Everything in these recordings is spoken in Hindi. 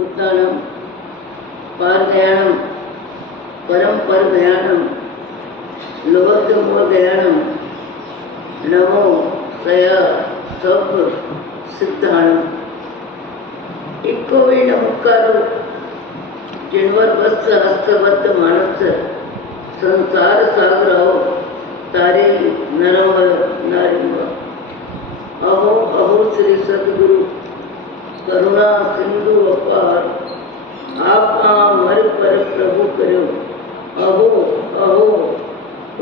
उत्तानम पारगयानम परम पर गयानम लोहद्यमो गयानम नमो सया सब सिद्धाणम इको भी नमस्कारो जिनवर वत्स हस्तबद्ध मानस संसार सागराओ तारे नरम नारिम अहो अहो श्री सदगुरु करुणा सिंधु अपार आप मर पर प्रभु करो अहो अहो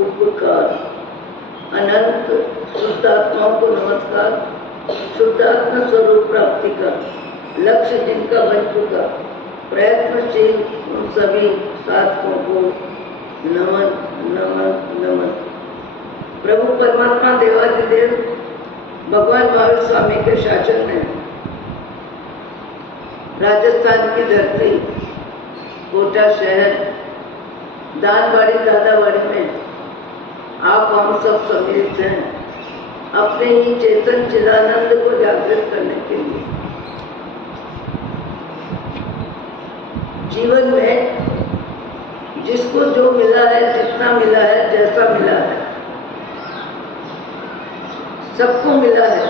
उपकार। अनंत शुद्धात्माओं को नमस्कार। शुद्धात्मा स्वरूप प्राप्ति का लक्ष्य जिनका बन चुका प्रयत्नशील उन सभी साधकों को नमन नमन नमन। प्रभु परमात्मा देवादिदेव भगवान महावीर स्वामी के शासन में राजस्थान की धरती कोटा शहर दानवाड़ी दादावाड़ी में आप हम सब सम्मिलित हैं अपने ही चेतन चिदानंद को जागृत करने के लिए। जीवन में जिसको जो मिला है, जितना मिला है, जैसा मिला है, सबको मिला है,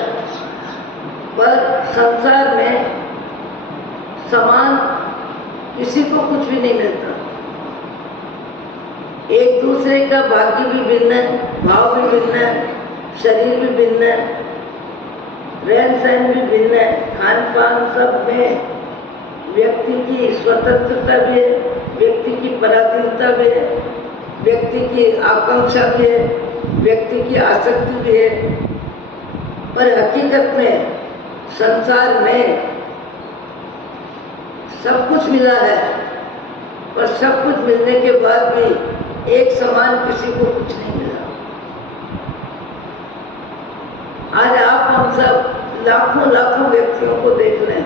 पर संसार में समान किसी को कुछ भी नहीं मिलता। एक दूसरे का भाग्य भी भिन्न है, भाव भी भिन्न है, शरीर भी भिन्न है, रहन सहन भी भिन्न है, खान पान सब में व्यक्ति की स्वतंत्रता भी है, व्यक्ति की पराधीनता भी है, व्यक्ति की आकांक्षा भी है, व्यक्ति की आसक्ति भी है। पर हकीकत में संसार में सब कुछ मिला है, पर सब कुछ मिलने के बाद भी एक समान किसी को कुछ नहीं मिला। आज आप हम सब लाखों लाखों व्यक्तियों को देख लें,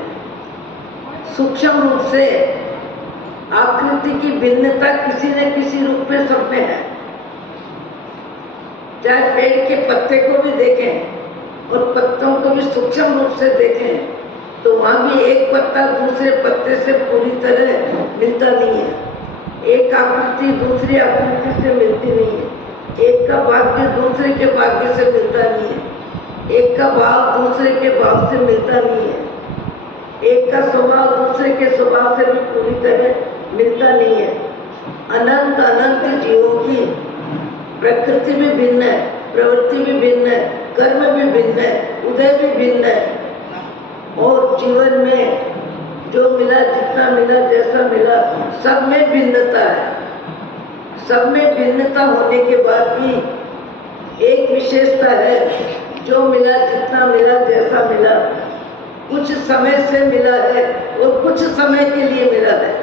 सूक्ष्म रूप से आकृति की भिन्नता किसी न किसी रूप में सब में है। चाहे पेड़ के पत्ते को भी देखें और पत्तों को भी सूक्ष्म रूप से देखें तो वहां भी एक पत्ता दूसरे पत्ते से पूरी तरह मिलता नहीं है। एक आकृति दूसरी आकृति से मिलती नहीं है। एक का भाग्य दूसरे के भाग्य से मिलता नहीं है। एक का भाव दूसरे के भाव से मिलता नहीं है। एक का स्वभाव दूसरे के स्वभाव से भी पूरी तरह मिलता नहीं है। अनंत अनंत जीवों की प्रकृति भी भिन्न है, प्रवृत्ति भी भिन्न है, कर्म भी भिन्न है, उदय भी भिन्न है। और जीवन में जो मिला, जितना मिला, जैसा मिला, सब में भिन्नता है। सब में भिन्नता होने के बाद भी एक विशेषता है, जो मिला, जितना मिला, जैसा मिला, कुछ समय से मिला है और कुछ समय के लिए मिला है।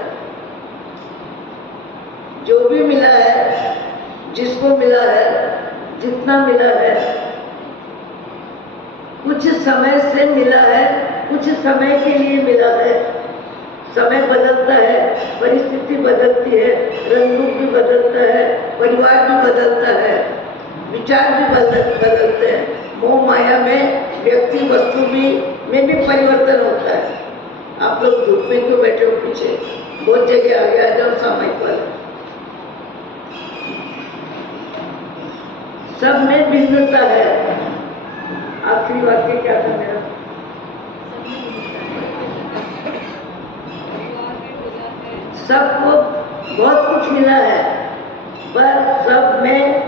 जो भी मिला है, जिसको मिला है, जितना मिला है, कुछ समय से मिला है, कुछ समय के लिए मिला है। समय बदलता है, परिस्थिति बदलती है, रंग रूप भी बदलता है, परिवार भी बदलता है, विचार भी बदलते हैं। मोह माया में व्यक्ति वस्तु में भी परिवर्तन होता है। आप लोग धूप में क्यों बैठे हो पीछे? बहुत जगह आगे आ जाओ समय पर। सब में भिन्नता है। आखिरी वाक्य क्या था मेरा? सबको बहुत कुछ मिला है, पर सब में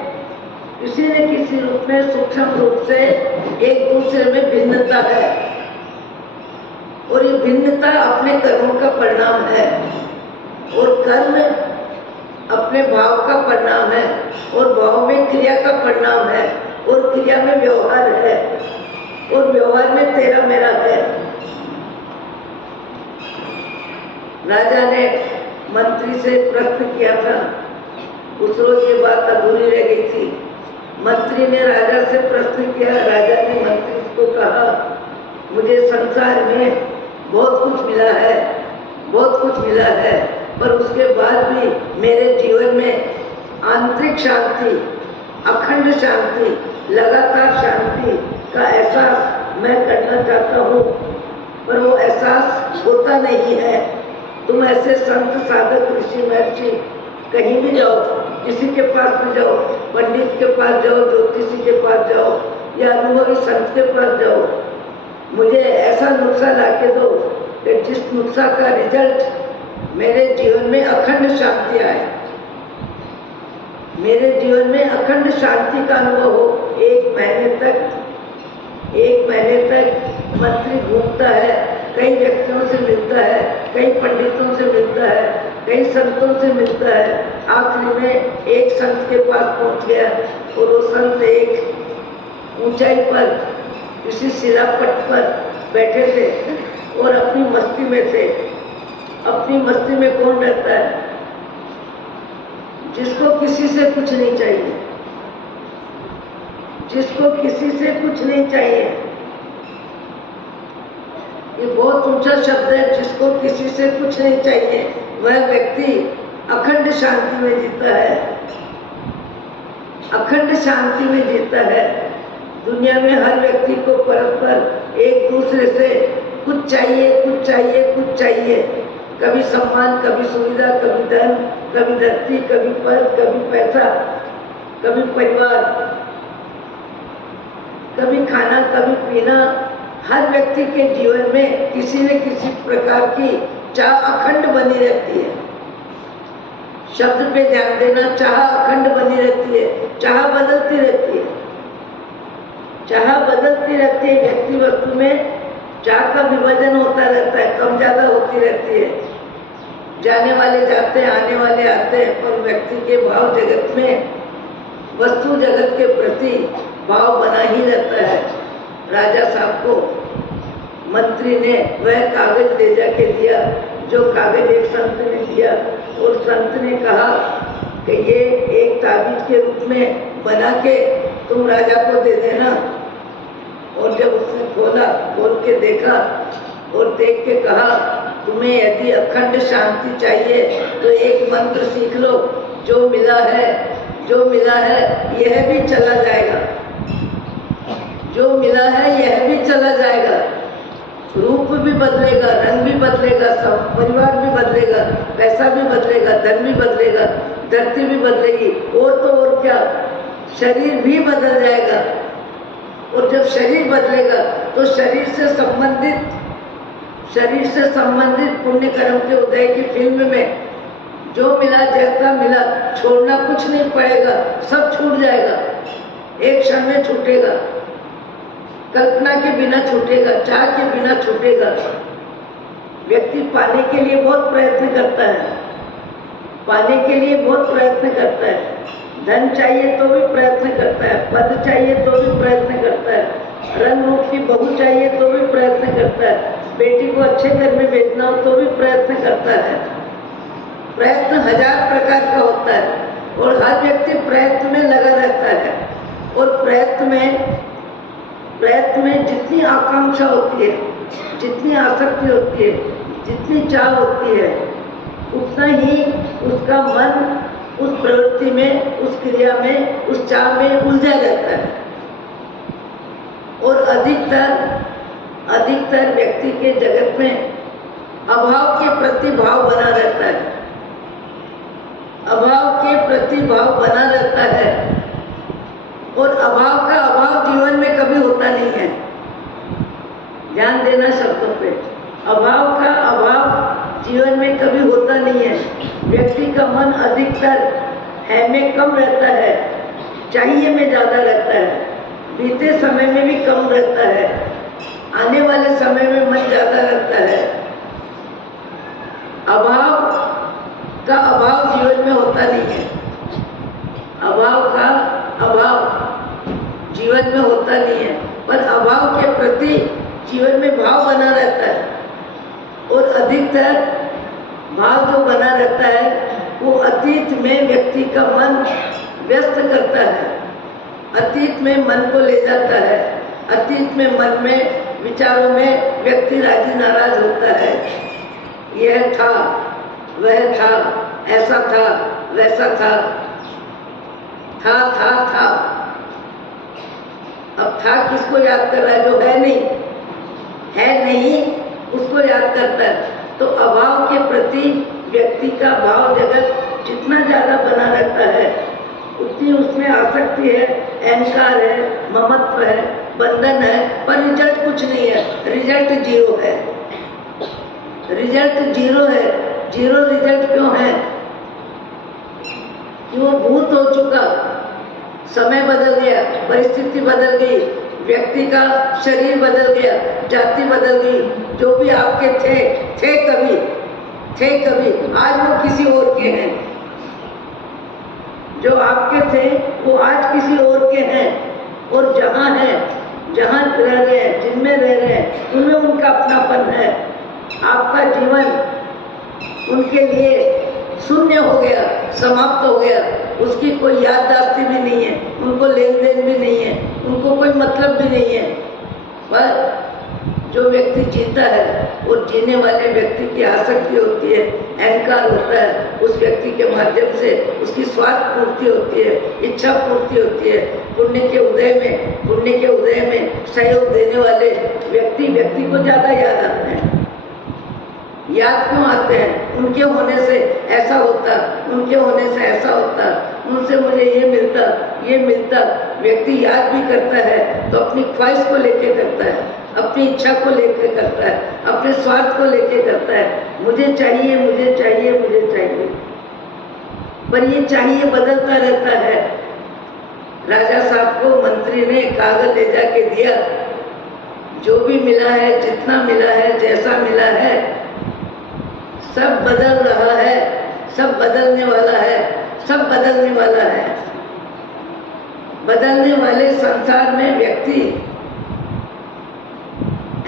किसी न किसी रूप में सूक्ष्म रूप से एक दूसरे में भिन्नता है। और ये भिन्नता अपने कर्मों का परिणाम है, और कर्म अपने भाव का परिणाम है, और भाव में क्रिया का परिणाम है, और क्रिया में व्यवहार है, और व्यवहार में तेरा मेरा है। राजा ने मंत्री से प्रश्न किया था, उस रोज ये बात अधूरी रह गई थी। मंत्री ने राजा से प्रश्न किया, राजा ने मंत्री को कहा, मुझे संसार में बहुत कुछ मिला है, बहुत कुछ मिला है, पर उसके बाद भी मेरे जीवन में आंतरिक शांति, अखंड शांति, लगातार शांति का एहसास मैं करना चाहता हूँ, पर वो एहसास होता नहीं है। तुम ऐसे संत साधक ऋषि महर्षि कहीं भी जाओ, किसी के पास भी जाओ, पंडित के पास जाओ, ज्योतिषी के पास जाओ या अनुभवी संत के पास जाओ, मुझे ऐसा नुस्खा ला के दो कि जिस नुस्खा का रिजल्ट मेरे जीवन में अखंड शांति आए, मेरे जीवन में अखंड शांति का अनुभव हो। एक महीने तक मंत्री घूमता है, कई व्यक्तियों से मिलता है, कई पंडितों से मिलता है, कई संतों से मिलता है, आखिरी में एक संत के पास पहुंच गया और वो संत एक ऊंचाई पर किसी शिलापट पर बैठे थे और अपनी मस्ती में थे। अपनी मस्ती में कौन रहता है? जिसको किसी से कुछ नहीं चाहिए, जिसको किसी से कुछ नहीं चाहिए। ये बहुत ऊंचा शब्द है, जिसको किसी से कुछ नहीं चाहिए वह व्यक्ति अखंड शांति में जीता है, अखंड शांति में जीता है। दुनिया में हर व्यक्ति को परस्पर एक दूसरे से कुछ चाहिए, कुछ चाहिए, कुछ चाहिए। कभी सम्मान, कभी सुविधा, कभी धन, कभी धरती, कभी पद, कभी पैसा, कभी परिवार, कभी खाना, कभी पीना। हर व्यक्ति के जीवन में किसी न किसी प्रकार की चाह अखंड बनी रहती है। शब्द पे ध्यान देना, चाह अखंड बनी रहती है, चाह बदलती रहती है, चाह बदलती रहती है। व्यक्ति वस्तु में चाह का विभाजन होता रहता है, कम ज्यादा होती रहती है। जाने वाले जाते हैं, आने वाले आते हैं, पर व्यक्ति के भाव जगत में, वस्तु जगत के प्रति भाव बना ही रहता है। राजा साहब को मंत्री ने वह कागज ले जाके दिया जो कागज एक संत ने दिया, और संत ने कहा कि ये एक ताबीज के रूप में बना के तुम राजा को दे देना। और जब उसने खोल के देखा और देख के कहा, तुम्हें यदि अखंड शांति चाहिए तो एक मंत्र सीख लो, जो मिला है यह भी चला जाएगा, जो मिला है यह भी चला जाएगा। रूप भी बदलेगा, रंग भी बदलेगा, सब परिवार भी बदलेगा, पैसा भी बदलेगा, धन भी बदलेगा, धरती भी बदलेगी, और तो और क्या, शरीर भी बदल जाएगा। और जब शरीर बदलेगा तो शरीर से संबंधित पुण्य कर्म के उदय की फिल्म में जो मिला, जैसा मिला, छोड़ना कुछ नहीं पड़ेगा, सब छूट जाएगा, एक क्षण में छूटेगा, कल्पना के बिना छूटेगा, चाह के बिना छूटेगा। व्यक्ति पाने के लिए बहुत प्रयत्न करता है, पाने के लिए बहुत प्रयत्न करता है। धन चाहिए तो भी प्रयत्न करता है, पद चाहिए तो भी प्रयत्न करता है, रंग रूप की बहू चाहिए तो भी प्रयत्न करता है, बेटी को अच्छे घर में भेजना हो तो भी प्रयत्न करता है। प्रयत्न हजार प्रकार का होता है और हर व्यक्ति प्रयत्न में लगा रहता है। और प्रयत्न में जितनी आकांक्षा होती है, जितनी आसक्ति होती है, जितनी चाह होती है, उतना ही उसका मन उस प्रवृत्ति में, उस क्रिया में, उस चाह में उलझा रहता है। और अधिकतर व्यक्ति के जगत में अभाव के प्रति भाव बना रहता है, अभाव के प्रति भाव बना रहता है। और अभाव का अभाव जीवन में कभी होता नहीं है। ध्यान देना शब्दों पे, अभाव का अभाव जीवन में कभी होता नहीं है। व्यक्ति का मन अधिकतर है में कम रहता है, चाहिए में ज्यादा रहता है, बीते समय में भी कम रहता है, आने वाले समय में मन ज्यादा रहता है। अभाव का अभाव जीवन में होता नहीं है, अभाव का अभाव जीवन में होता नहीं है, पर अभाव के प्रति जीवन में भाव बना रहता है। और अधिकतर भाव जो बना रहता है वो अतीत में व्यक्ति का मन व्यस्त करता है, अतीत में मन को ले जाता है, अतीत में मन में विचारों में व्यक्ति राजी नाराज होता है। यह था, वह था, ऐसा था, वैसा था, था। अब था किसको याद कर रहा है? जो है नहीं उसको याद करता है। तो अभाव के प्रति प्रति व्यक्ति का भाव जगत जितना ज्यादा बना रहता है उतनी उसमें आसक्ति है, अहंकार है, ममत्व है, बंधन है, पर रिजल्ट कुछ नहीं है, रिजल्ट जीरो है। रिजल्ट जीरो है। जीरो रिजल्ट क्यों है? कि वो भूत हो चुका, समय बदल गया, परिस्थिति बदल गई, व्यक्ति का शरीर बदल गया, जाति बदल गई। जो भी आपके थे कभी, आज वो किसी और के हैं। जो आपके थे वो आज किसी और के हैं, और जहाँ है, जहाँ रह रहे हैं, जिनमें रह रहे हैं, उनमें उनका अपनापन है। आपका जीवन उनके लिए शून्य हो गया, समाप्त हो गया। उसकी कोई याददाश्ती भी नहीं है, उनको लेन देन भी नहीं है, उनको कोई मतलब भी नहीं है। पर जो व्यक्ति जीता है और जीने वाले व्यक्ति की आसक्ति होती है, अहंकार होता है, उस व्यक्ति के माध्यम से उसकी स्वार्थ पूर्ति होती है, इच्छा पूर्ति होती है। पुण्य के उदय में सहयोग देने वाले व्यक्ति को ज्यादा याद आते हैं। याद क्यों आते हैं? उनके होने से ऐसा होता, उनके होने से ऐसा होता, उनसे मुझे ये मिलता। व्यक्ति याद भी करता है तो अपनी ख्वाहिश को लेके करता है, अपनी इच्छा को लेके करता है, अपने स्वार्थ को लेके करता है। मुझे चाहिए। पर ये चाहिए बदलता रहता है। राजा साहब को मंत्री ने कागज ले जाके दिया, जो भी मिला है, जितना मिला है, जैसा मिला है, सब बदल रहा है, सब बदलने वाला है, सब बदलने वाला है। बदलने वाले संसार में व्यक्ति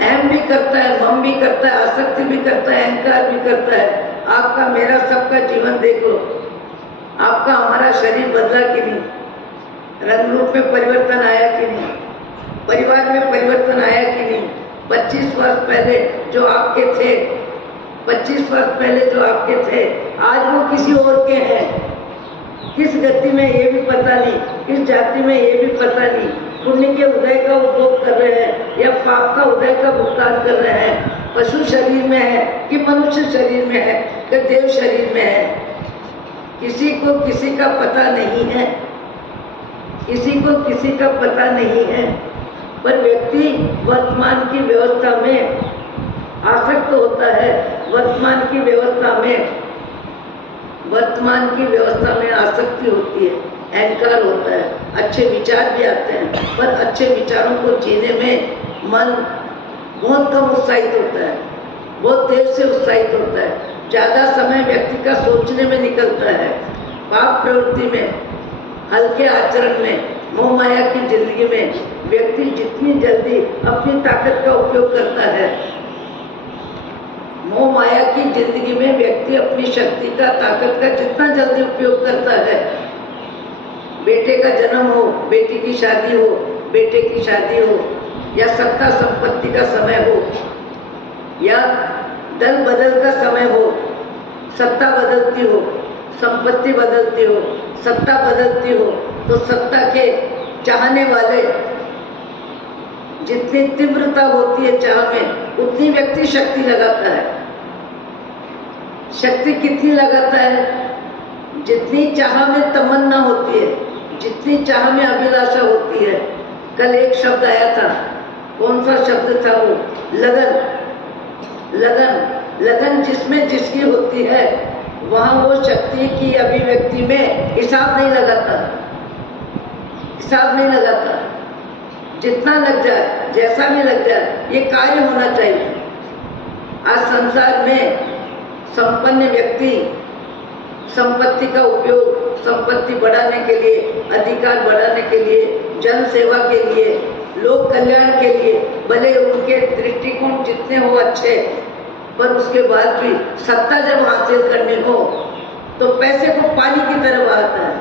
अहम भी करता है, मम भी करता है, आसक्ति भी करता है, अहंकार भी करता है। आपका मेरा सबका जीवन देख लो, आपका हमारा शरीर बदला कि नहीं? रंग रूप में परिवर्तन आया कि नहीं? परिवार में परिवर्तन आया कि नहीं? 25 वर्ष पहले जो आपके थे, 25 वर्ष पहले जो आपके थे, आज वो किसी और के हैं। किस गति में ये भी पता नहीं, किस जाति में ये भी पता नहीं। पुण्य के उदय का उपभोग कर रहे हैं या पाप का उदय का भुगतान कर रहे हैं। पशु शरीर में है कि मनुष्य शरीर में है कि देव शरीर में है, किसी को किसी का पता नहीं है, किसी को किसी का पता नहीं है। पर व्यक्ति वर्तमान की व्यवस्था में आसक्त होता है, वर्तमान की व्यवस्था में आसक्ति होती है, अहंकार होता है, अच्छे विचार भी आते हैं, पर अच्छे विचारों को जीने में मन बहुत कम उत्साहित होता है, बहुत देर से उत्साहित होता है। ज्यादा समय व्यक्ति का सोचने में निकलता है, पाप प्रवृत्ति में, हल्के आचरण में, मोह माया की जिंदगी में व्यक्ति जितनी जल्दी अपनी ताकत का उपयोग करता है, मोह माया की जिंदगी में व्यक्ति अपनी शक्ति का, ताकत का जितना जल्दी उपयोग करता है, बेटे का जन्म हो, बेटी की शादी हो, बेटे की शादी हो, या सत्ता संपत्ति का समय हो, या दल बदल का समय हो, सत्ता बदलती हो, संपत्ति बदलती हो, सत्ता बदलती हो, तो सत्ता के चाहने वाले जितनी तीव्रता होती है चाह में, उतनी व्यक्ति शक्ति लगाता है। शक्ति कितनी लगाता है? जितनी चाह में तमन्ना होती है, जितनी चाह में अभिलाषा होती है। कल एक शब्द आया था, कौन सा शब्द था वो? लगन। लगन जिसमें जिसकी होती है, वहां वो शक्ति की अभिव्यक्ति में हिसाब नहीं लगाता। जितना लग जाए, जैसा भी लग जाए, ये कार्य होना चाहिए। आज संसार में संपन्न व्यक्ति संपत्ति का उपयोग संपत्ति बढ़ाने के लिए, अधिकार बढ़ाने के लिए, जन सेवा के लिए, लोक कल्याण के लिए, भले उनके दृष्टिकोण जितने हो अच्छे, पर उसके बाद भी सत्ता जब हासिल करनी हो तो पैसे को पानी की तरह बहाता है,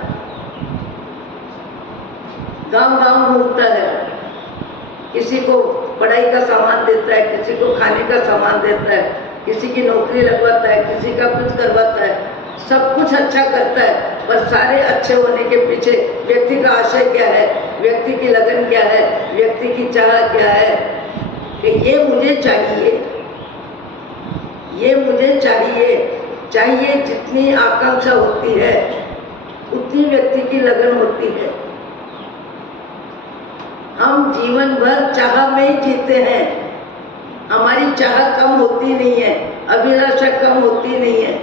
गांव घूमता है, किसी को पढ़ाई का सामान देता है, किसी को खाने का सामान देता है, किसी की नौकरी लगवाता है, किसी का कुछ करवाता है, सब कुछ अच्छा करता है। पर सारे अच्छे होने के पीछे व्यक्ति का आशय क्या है, व्यक्ति की लगन क्या है, व्यक्ति की चाह क्या है कि ये मुझे चाहिए, चाहिए जितनी आकांक्षा होती है उतनी व्यक्ति की लगन होती है। हम जीवन भर चाह में ही जीते हैं, हमारी चाह कम होती नहीं है, अभिलाषा कम होती नहीं है,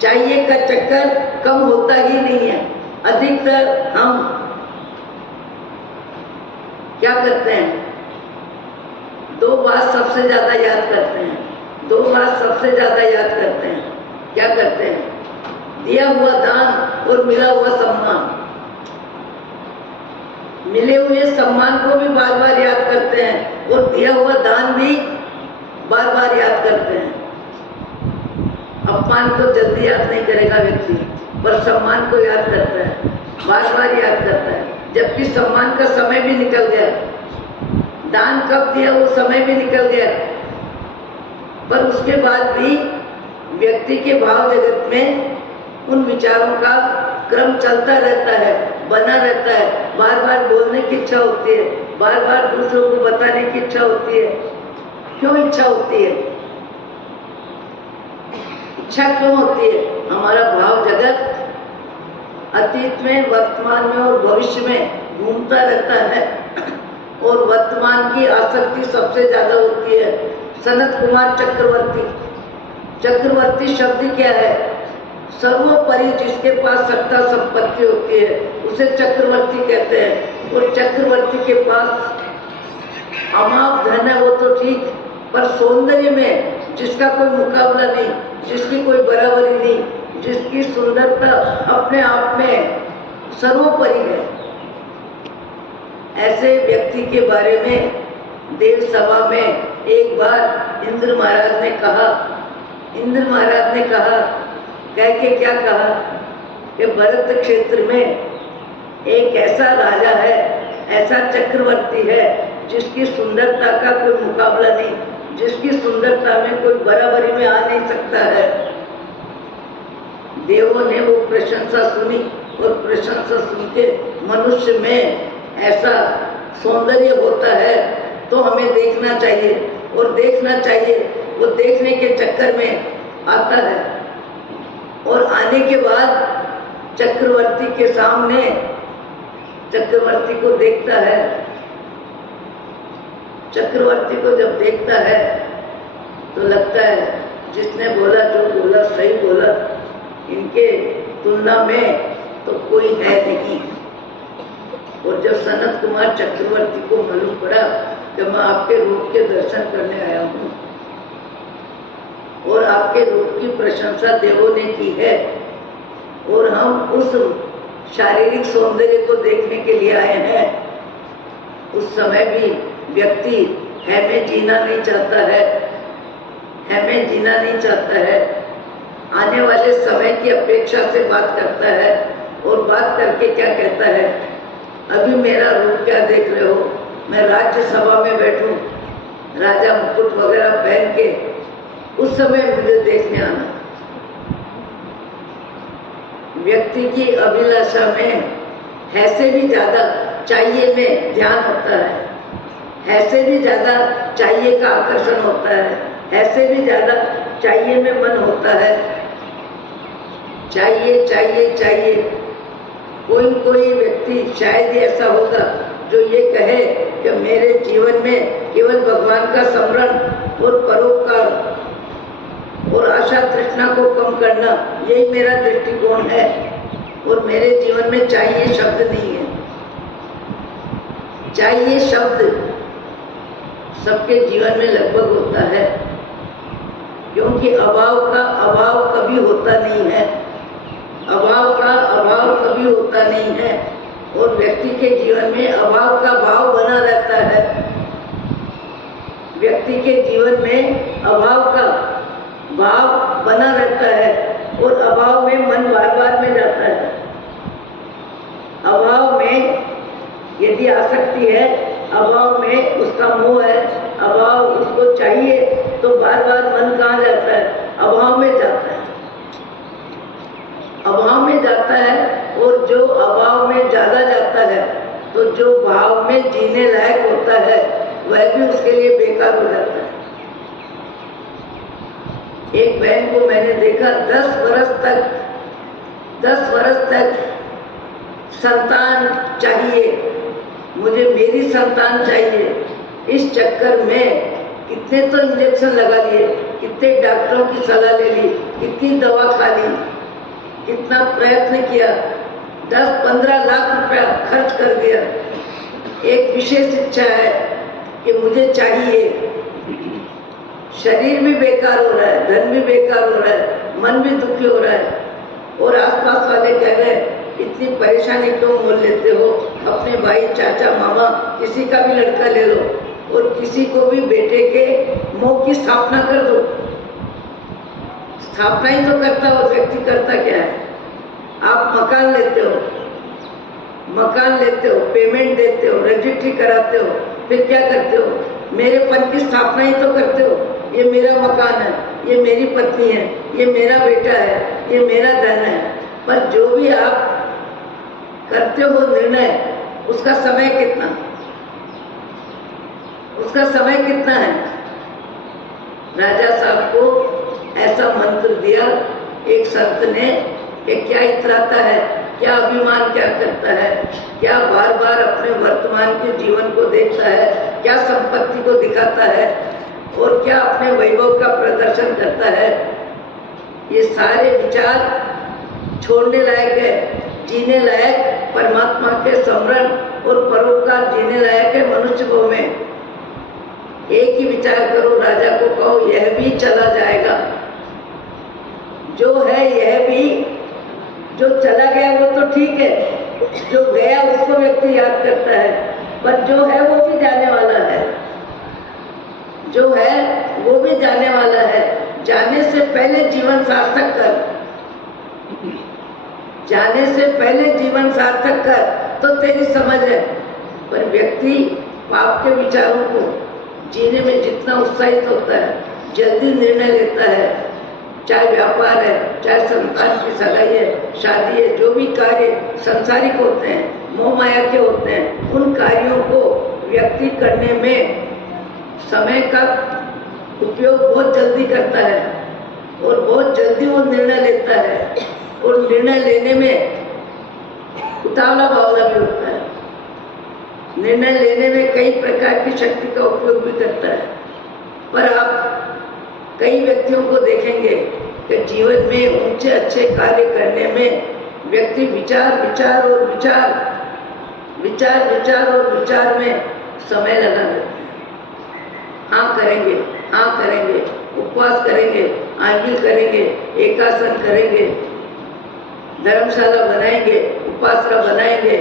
चाहिए का चक्कर कम होता ही नहीं है। अधिकतर हम क्या करते हैं, दो बात सबसे ज्यादा याद करते हैं, दो बात सबसे ज्यादा याद करते हैं। क्या करते हैं? दिया हुआ दान और मिला हुआ सम्मान। मिले हुए सम्मान को भी बार बार याद करते हैं और दिया हुआ दान भी बार बार याद करते हैं। अपमान को जल्दी याद नहीं करेगा व्यक्ति, पर सम्मान को याद करता है, बार बार याद करता है। जबकि सम्मान का समय भी निकल गया, दान कब दिया वो समय भी निकल गया, पर उसके बाद भी व्यक्ति के भाव जगत में उन विचारों का क्रम चलता रहता है, बना रहता है। बार बार बोलने की इच्छा होती है, बार बार दूसरों को बताने की इच्छा होती है। क्यों इच्छा होती है? इच्छा क्यों होती है? हमारा भाव जगत अतीत में, वर्तमान में और भविष्य में घूमता रहता है और वर्तमान की आसक्ति सबसे ज्यादा होती है। सनत कुमार चक्रवर्ती, चक्रवर्ती शब्द क्या है? सर्वोपरि जिसके पास सत्ता संपत्ति होती है उसे चक्रवर्ती कहते हैं। और चक्रवर्ती के पास अमाप धन है वो तो ठीक, पर सौंदर्य में जिसका कोई मुकाबला नहीं, जिसकी कोई बराबरी नहीं, जिसकी सुंदरता अपने आप में सर्वोपरि है, ऐसे व्यक्ति के बारे में देव सभा में एक बार इंद्र महाराज ने कहा, इंद्र महाराज ने कहा, कह के क्या कहा कि भरत क्षेत्र में एक ऐसा राजा है, ऐसा चक्रवर्ती है जिसकी सुंदरता का कोई मुकाबला नहीं, जिसकी सुंदरता में कोई बराबरी में आ नहीं सकता है। देवों ने वो प्रशंसा सुनी और प्रशंसा सुन के मनुष्य में ऐसा सौंदर्य होता है तो हमें देखना चाहिए, और देखना चाहिए। वो देखने के चक्कर में आता है और आने के बाद चक्रवर्ती के सामने, चक्रवर्ती को देखता है। चक्रवर्ती को जब देखता है तो लगता है जिसने बोला, जो बोला सही बोला, इनके तुलना में तो कोई है नहीं। और जब सनत कुमार चक्रवर्ती को मालूम पड़ा कि मैं आपके रूप के दर्शन करने आया हूँ और आपके रूप की प्रशंसा देवों ने की है और हम उस शारीरिक सौंदर्य को देखने के लिए आए हैं, उस समय भी व्यक्ति है में जीना नहीं चाहता है, है में जीना नहीं चाहता है। आने वाले समय की अपेक्षा से बात करता है और बात करके क्या कहता है, अभी मेरा रूप क्या देख रहे हो, मैं राज्यसभा में बैठूं राजा मुकुट वगैरह पहन के, उस समय मुझे देखने आना। व्यक्ति की अभिलाषा में ऐसे भी ज्यादा चाहिए में ध्यान होता है, ऐसे भी ज्यादा चाहिए का आकर्षण होता है, ऐसे भी ज्यादा चाहिए में मन होता है। चाहिए चाहिए चाहिए। कोई व्यक्ति शायद ही ऐसा होगा जो ये कहे कि मेरे जीवन में केवल भगवान का स्मरण और परोपकार और आशा तृष्णा को कम करना, यही मेरा दृष्टिकोण है और मेरे जीवन में चाहिए शब्द नहीं है। चाहिए शब्द सबके जीवन में लगभग होता है, क्योंकि अभाव का अभाव कभी होता नहीं है, अभाव का अभाव कभी होता नहीं है और व्यक्ति के जीवन में अभाव का भाव बना रहता है। व्यक्ति के जीवन में अभाव का भाव बना रहता है और अभाव में मन बार बार में जाता है। अभाव में यदि आसक्ति है, अभाव में उसका मोह है, अभाव उसको चाहिए, तो बार बार मन कहाँ जाता है? अभाव में जाता है, अभाव में जाता है। और जो अभाव में ज्यादा जाता है तो जो भाव में जीने लायक होता है वह भी उसके लिए बेकार हो जाता है। एक बहन को मैंने देखा 10 संतान चाहिए, मुझे मेरी संतान चाहिए, इस चक्कर में कितने तो इंजेक्शन लगा लिए, कितने डॉक्टरों की सलाह ले ली, कितनी दवा खा ली, कितना प्रयत्न किया, 10-15 लाख रुपया खर्च कर दिया। एक विशेष इच्छा है कि मुझे चाहिए, शरीर भी बेकार हो रहा है, धन भी बेकार हो रहा है, मन भी दुखी हो रहा है, और आसपास वाले कह रहे हैं इतनी परेशानी क्यों मोल लेते हो, अपने भाई, चाचा, मामा, किसी का भी लड़का ले लो और किसी को भी बेटे के मुंह की स्थापना कर दो। स्थापना ही तो करता हो व्यक्ति, करता क्या है? आप मकान लेते हो, पेमेंट देते हो, रजिस्ट्री कराते हो, फिर क्या करते हो? मेरे पन की स्थापना ही तो करते हो। ये मेरा मकान है, ये मेरी पत्नी है, ये मेरा बेटा है, ये मेरा धन है। पर जो भी आप करते हो निर्णय, उसका समय कितना, है? राजा साहब को ऐसा मंत्र दिया एक संत ने कि क्या इतराता है, क्या अभिमान क्या करता है, क्या बार बार अपने वर्तमान के जीवन को देखता है, क्या संपत्ति को दिखाता है और क्या अपने वैभव का प्रदर्शन करता है। ये सारे विचार छोड़ने लायक है, जीने लायक परमात्मा के स्मरण और परोपकार जीने लायक है मनुष्य को में। एक ही विचार करो, राजा को कहो यह भी चला जाएगा, जो है यह भी, जो चला गया वो तो ठीक है, जो गया उसको व्यक्ति याद करता है, पर जो है वो भी जाने वाला है, जो है वो भी जाने वाला है। जाने से पहले जीवन सार्थक कर, जाने से पहले जीवन सार्थक कर तो तेरी समझ है। पर व्यक्ति पाप के विचारों को जीने में जितना उत्साहित होता है, जल्दी निर्णय लेता है, चाहे व्यापार है, चाहे संतान की सगाई है, शादी है, जो भी कार्य संसारिक होते हैं, मोह माया के होते हैं, उन कार्यों को व्यक्ति करने में समय का उपयोग बहुत जल्दी करता है और बहुत जल्दी वो निर्णय लेता है, और निर्णय लेने में उतावला बावला भी होता है। निर्णय लेने में कई प्रकार की शक्ति का उपयोग भी करता है। पर आप कई व्यक्तियों को देखेंगे कि जीवन में ऊंचे अच्छे कार्य करने में व्यक्ति विचार और विचार में समय लगा देते हैं। हाँ करेंगे, उपवास करेंगे, आंगी करेंगे, एकासन करेंगे, धर्मशाला बनाएंगे, उपासना बनाएंगे,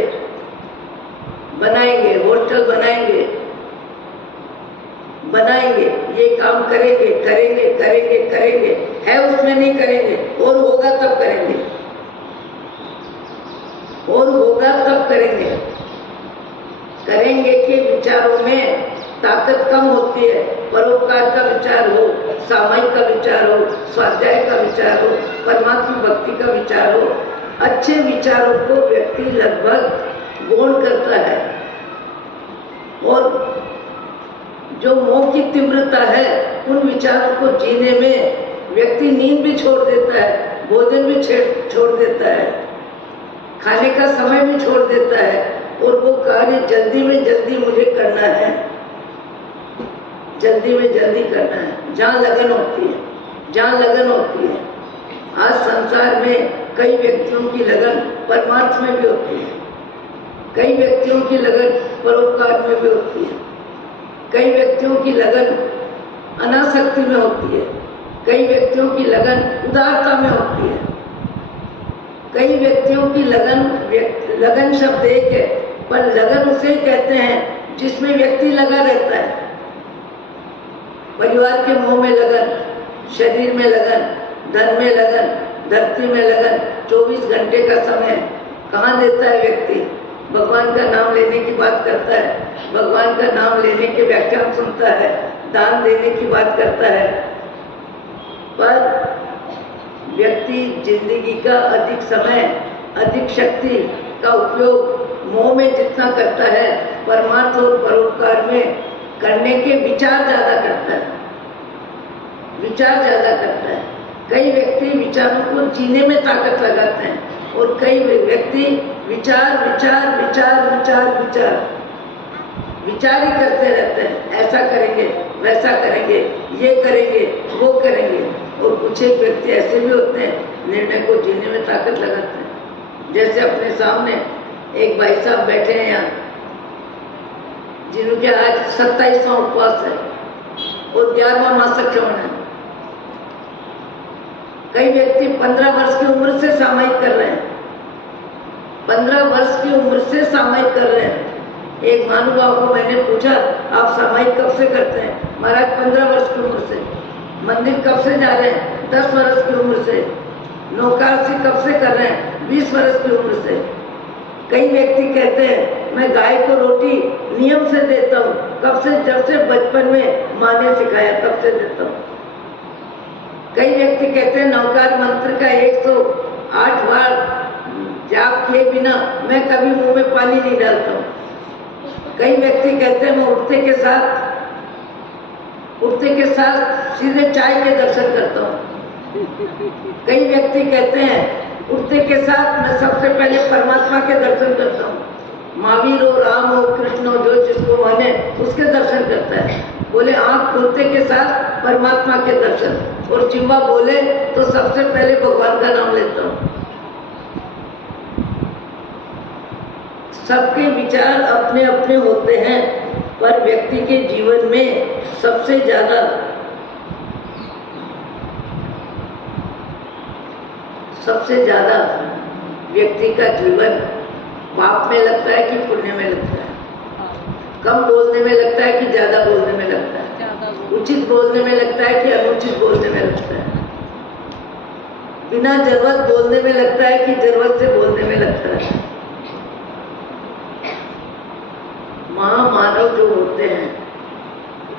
होटल बनाएंगे, ये काम करेंगे, है उसमें नहीं करेंगे, और होगा तब करेंगे। करेंगे के विचारों में ताकत कम होती है। परोपकार का विचार हो, सामायिक का विचार हो, स्वाध्याय का विचार हो, परमात्मा भक्ति का विचार हो, अच्छे विचारों को व्यक्ति लगभग गौण करता है, और जो मोह की तीव्रता है उन विचारों को जीने में व्यक्ति नींद भी छोड़ देता है, भोजन भी छोड़ देता है, खाने का समय भी छोड़ देता है, और वो कार्य जल्दी में जल्दी मुझे करना है, जहाँ लगन होती है। आज संसार में कई व्यक्तियों की लगन परमार्थ में भी होती है, कई व्यक्तियों की लगन परोपकार में भी होती है, कई व्यक्तियों की लगन अनासक्ति में होती है, कई व्यक्तियों की लगन उदारता में होती है, कई व्यक्तियों की लगन शब्द एक है, पर लगन उसे कहते हैं जिसमें व्यक्ति लगा रहता है। परिवार के मोह में लगन, शरीर में लगन, धन में लगन, धरती में लगन, 24 घंटे का समय कहाँ देता है व्यक्ति? भगवान का नाम लेने की बात करता है, भगवान का नाम लेने के व्याख्यान सुनता है, दान देने की बात करता है, पर व्यक्ति जिंदगी का अधिक समय, अधिक शक्ति का उपयोग मोह में जितना करता है, परमार्थ और परोपकार में करने के विचार ज्यादा करता है। कई व्यक्ति विचारों को जीने में ताकत लगाते हैं और कई व्यक्ति विचार विचार विचार विचार विचार विचार ही करते रहते हैं, ऐसा करेंगे, वैसा करेंगे, ये करेंगे, वो करेंगे। और कुछ एक व्यक्ति ऐसे भी होते हैं निर्णय को जीने में ताकत लगाते हैं। जैसे अपने सामने एक भाई साहब बैठे हैं यहाँ, जिनके आज 27वां उपवास है और 11वां मासिक श्रवण है। कई व्यक्ति 15 वर्ष की उम्र से सामायिक कर रहे हैं, 15 वर्ष की उम्र से सामायिक कर रहे हैं। एक महानुभाव को मैंने पूछा, आप सामायिक कब से करते हैं? महाराज 15 वर्ष की उम्र से। मंदिर कब से जा रहे हैं? 10 वर्ष की उम्र से। नौकारसी कब से कर रहे हैं? 20 वर्ष की उम्र से। कई व्यक्ति कहते हैं मैं गाय को रोटी नियम से देता हूँ, कब से? जब से बचपन में माँ ने सिखाया तब से देता हूँ। कई व्यक्ति कहते हैं नवकार मंत्र का 108 बार जाप किए बिना मैं कभी मुंह में पानी नहीं डालता हूँ। कई व्यक्ति कहते हैं मैं उठते के साथ सीधे चाय के दर्शन करता हूँ। कई व्यक्ति कहते हैं उठते के साथ मैं सबसे पहले परमात्मा के दर्शन करता हूँ। महावीर हो, राम हो, कृष्ण हो, जो जिसको माने उसके दर्शन करता है। बोले आंख खोलते के साथ परमात्मा के दर्शन, और जिह्वा बोले तो सबसे पहले भगवान का नाम लेता हूँ। सबके विचार अपने अपने होते हैं, पर व्यक्ति के जीवन में सबसे ज्यादा व्यक्ति का जीवन पाप में लगता है कि पुण्य में लगता है? कम बोलने में लगता है कि ज्यादा बोलने में लगता है? उचित बोलने में लगता है कि अनुचित बोलने में लगता है? बिना जरूरत बोलने में लगता है कि जरूरत से बोलने में लगता है? महामानव जो होते हैं,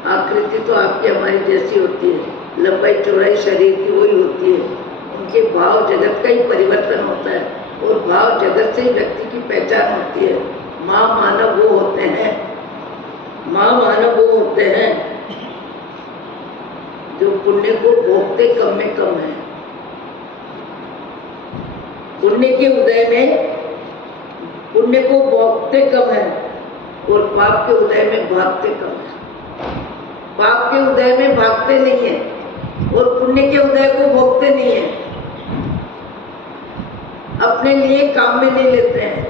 आकृति तो आपकी हमारी जैसी होती है, लंबाई चौड़ाई शरीर की वही होती है। उनके भाव जगत का ही परिवर्तन होता है, और भाव जगत से ही व्यक्ति की पहचान होती है। महामानव वो होते हैं जो पुण्य को भोगते कम में कम है। पुण्य के उदय में पुण्य को भोगते कम है, और पाप के उदय में भागते कम है। पाप के उदय में भागते नहीं है, और पुण्य के उदय को भोगते नहीं है। अपने लिए काम में नहीं लेते हैं।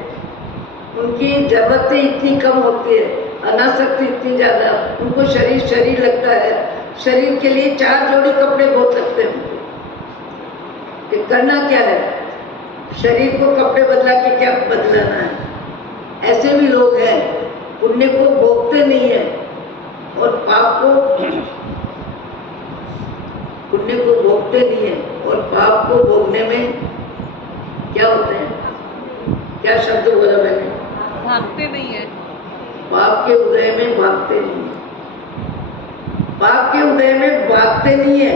उनकी जरूरतें इतनी कम होती है, अनासक्ति इतनी ज्यादा। उनको शरीर लगता है, शरीर के लिए 4 जोड़ी कपड़े बहुत लगते हैं। कि करना क्या है? शरीर को कपड़े बदला के क्या बदलाना है? ऐसे भी लोग हैं, पुण्य को भोगते नहीं है और पाप को पुण्य को भोगते नहीं है, और पाप को भोगने में क्या होते हैं? क्या शब्द बोला मैंने? भागते नहीं है। पाप के उदय में भागते नहीं है। पाप के उदय में भागते नहीं है,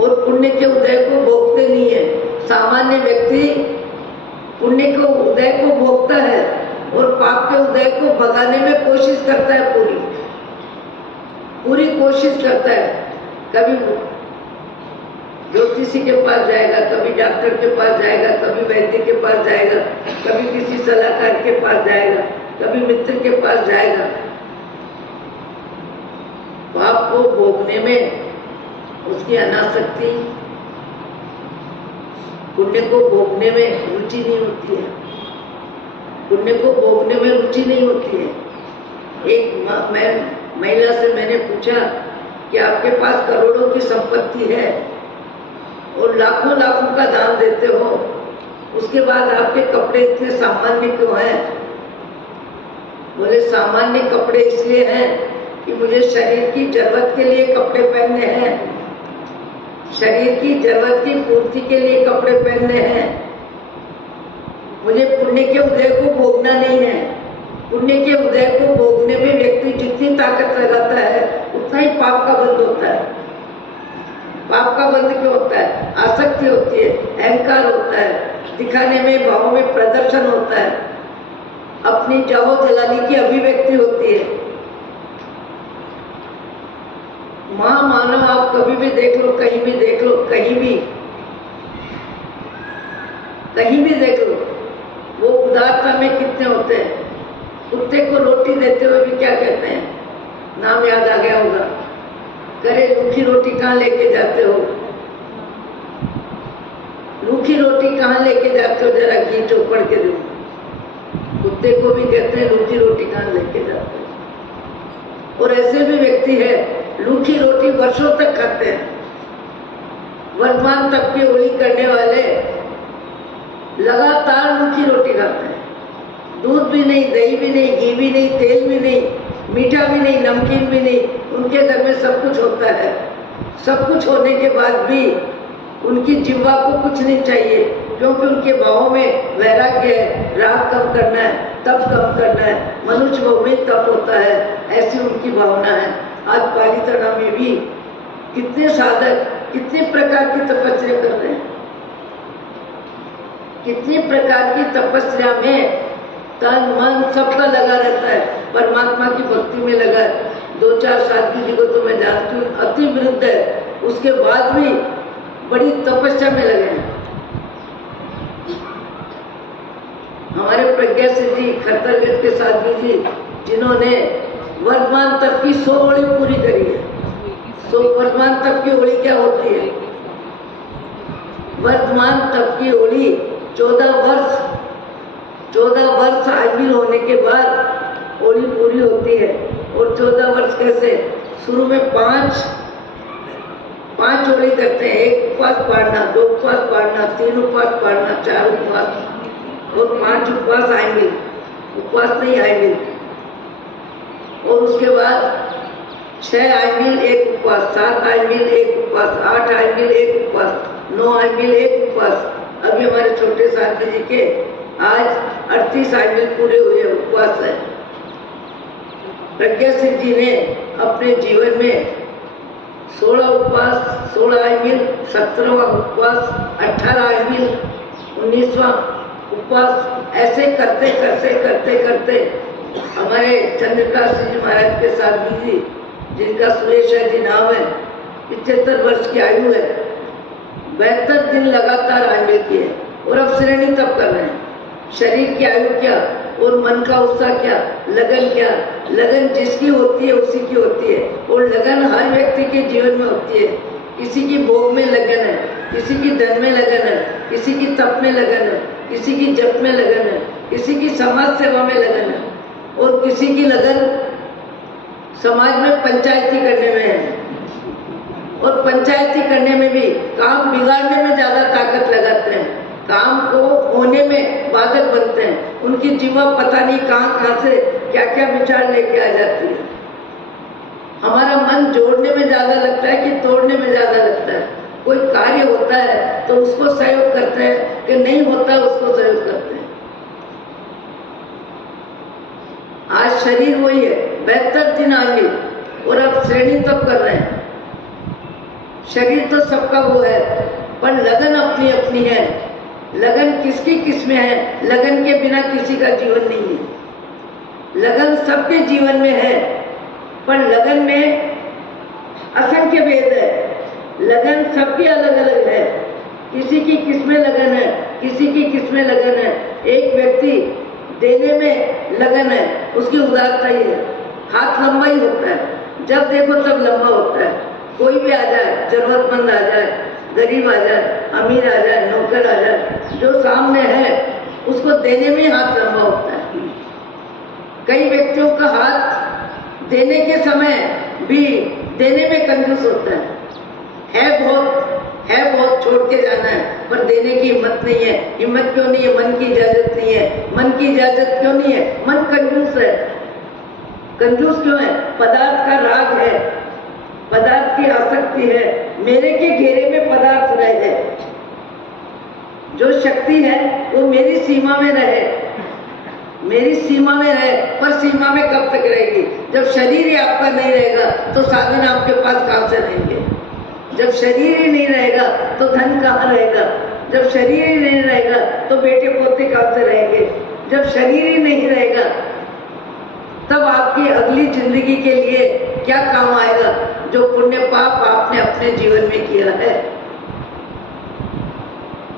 और पुण्य के उदय को भोगते नहीं है। सामान्य व्यक्ति पुण्य के उदय को भोगता है और पाप के उदय को भगाने में कोशिश करता है, पूरी कोशिश करता है। कभी ज्योतिषी के पास जाएगा, कभी डॉक्टर के पास जाएगा, कभी वैद्य के पास जाएगा, कभी किसी सलाहकार के पास जाएगा, कभी मित्र के पास जाएगा। पाप को भोगने में उसकी अनासक्ति, पुण्य को भोगने में रुचि नहीं होती है। पुण्य को भोगने में रुचि नहीं होती है। एक महिला से मैंने पूछा कि आपके पास करोड़ों की संपत्ति है और लाखों लाखों का दान देते हो, उसके बाद आपके कपड़े इतने सामान्य क्यों हैं? बोले सामान्य कपड़े इसलिए हैं कि मुझे शरीर की जरूरत के लिए कपड़े पहनने हैं, शरीर की जरूरत की पूर्ति के लिए कपड़े पहनने हैं। मुझे पुण्य के उदय को भोगना नहीं है। पुण्य के उदय को भोगने में व्यक्ति जितनी ताकत लगाता है उतना ही पाप का बंध होता है। पाप का बंध क्यों होता है? आसक्ति होती है, अहंकार होता है, दिखाने में, भावों में प्रदर्शन होता है, अपनी जाहो जलाली की अभिव्यक्ति होती है। महामानव आप कभी भी देख लो, कहीं भी देख लो, कहीं भी देख लो, वो उदारता में कितने होते हैं। कुत्ते को रोटी देते हुए भी क्या कहते हैं, नाम याद आ गया होगा, करे रूखी रोटी कहाँ लेके जाते हो, रूखी रोटी कहाँ लेके जाते हो, जरा घी चोपड़ के दो। कुत्ते को भी कहते हैं रूखी रोटी कहाँ लेके जाते हो। और ऐसे भी व्यक्ति है रूखी रोटी वर्षों तक खाते हैं। वर्तमान तक की होली करने वाले लगातार रूखी रोटी खाते हैं। दूध भी नहीं, दही भी नहीं, घी भी नहीं, तेल भी नहीं, मीठा भी नहीं, नमकीन भी नहीं। उनके घर में सब कुछ होता है। सब कुछ होने के बाद भी उनकी जिह्वा को कुछ नहीं चाहिए, क्योंकि उनके भावों में वैराग्य है। राग कम करना है, तप कम करना है, मनुष्य भाव में तप होता है, ऐसी उनकी भावना है। आज पालीताना में भी कितने साधक कितने प्रकार की तपस्या कर रहे हैं, कितनी प्रकार की तपस्या में तन मन सबका लगा रहता है, परमात्मा की भक्ति में लगा है। 2-4 साधु जी को तो मैं जानती हूँ, अति वृद्ध है, उसके बाद भी बड़ी तपस्या में लगे हैं। हमारे प्रज्ञा सिंह जी खतरगढ़ के साधु जी, जिन्होंने वर्तमान तक की 100 होली पूरी करी है। 100 वर्तमान तक की होली क्या होती है, वर्तमान तक की होली 14 वर्ष आयु होने के बाद होली पूरी होती है। और 14 वर्ष कैसे, शुरू में 5 होली करते हैं। 1 उपवास पाड़ना, 2 उपवास पाड़ना, 3 उपवास पाड़ना, 4 उपवास और 5 उपवास आएंगे, उपवास नहीं आएंगे। और उसके बाद 6 आयमिल 1 उपवास, 7 आयमिल 1 उपवास, 8 आयमिल 1 उपवास, 9 आयमिल 1 उपवास। अभी हमारे छोटे साथी जी के आज 38 आयमिल पूरे हुए उपवास है। प्रज्ञा सिंह जी ने अपने जीवन में 16 उपवास, 16 आयमिल, 17वां उपवास, 18 आयमिल, 19वां उपवास, ऐसे करते करते करते करते हमारे चंद्रकांत सिंह जी महाराज के साधु जी, जिनका सुरेश जी नाम है, 75 वर्ष की आयु है, 72 दिन लगातार आयमिल किए और अब श्रेणी तप कर रहे हैं। शरीर की आयु क्या और मन का उत्साह क्या, लगन क्या, लगन जिसकी होती है उसी की होती है। और लगन हर व्यक्ति के जीवन में होती है। किसी की भोग में लगन है, किसी की धन में लगन है, किसी की तप में लगन है, किसी की जप में लगन है, किसी की समाज सेवा में लगन है, और किसी की लगन समाज में पंचायती करने में है। और पंचायती करने में भी काम बिगाड़ने में ज्यादा ताकत लगाते हैं, काम को होने में बाधक बनते हैं। उनकी जीवा पता नहीं कहाँ से क्या क्या विचार लेके आ जाती है। हमारा मन जोड़ने में ज्यादा लगता है कि तोड़ने में ज्यादा लगता है। कोई कार्य होता है तो उसको सहयोग करते हैं, कि नहीं होता है उसको सहयोग करते हैं। आज शरीर वही है, 72 दिन आगे और अब श्रेणी तक कर रहे हैं। शरीर तो सबका वो है, पर लगन अपनी अपनी है। लगन किसकी किस में है, लगन के बिना किसी का जीवन नहीं है। लगन सबके जीवन में है, पर लगन में असंख्य भेद है। लगन सबकी अलग अलग है, किसी की किस में लगन है, किसी की किस में लगन है। एक व्यक्ति देने में लगन है, उसकी उदारता ही है, हाथ लंबा ही होता है, जब देखो तब लंबा होता है। कोई भी आ जाए, जरूरतमंद आ जाए, गरीब आ जाए, अमीर आ जाए, नौकर आ जाए, जो सामने है उसको देने में हाथ लंबा होता है। कई व्यक्तियों का हाथ देने के समय भी देने में कंजूस होता है बहुत छोड़ के जाना है, पर देने की हिम्मत नहीं है। हिम्मत क्यों नहीं है, मन की इजाजत नहीं है। मन की इजाजत क्यों नहीं है, मन कंजूस है। कंजूस क्यों है, पदार्थ का राग है, पदार्थ की आसक्ति है, मेरे के घेरे में पदार्थ रहे। जो शक्ति है वो मेरी सीमा में रहे, मेरी सीमा में रहे, पर सीमा में कब तक रहेगी? जब शरीर ही आपका नहीं रहेगा तो साधन आपके पास कहाँ से रहेंगे? जब शरीर ही नहीं रहेगा तो धन कहाँ रहेगा? जब शरीर ही नहीं रहेगा तो बेटे पोते कहाँ से रहेंगे? जब शरीर ही नहीं रहेगा तब आपकी अगली जिंदगी के लिए क्या काम आएगा, जो पुण्य पाप आपने अपने जीवन में किया है?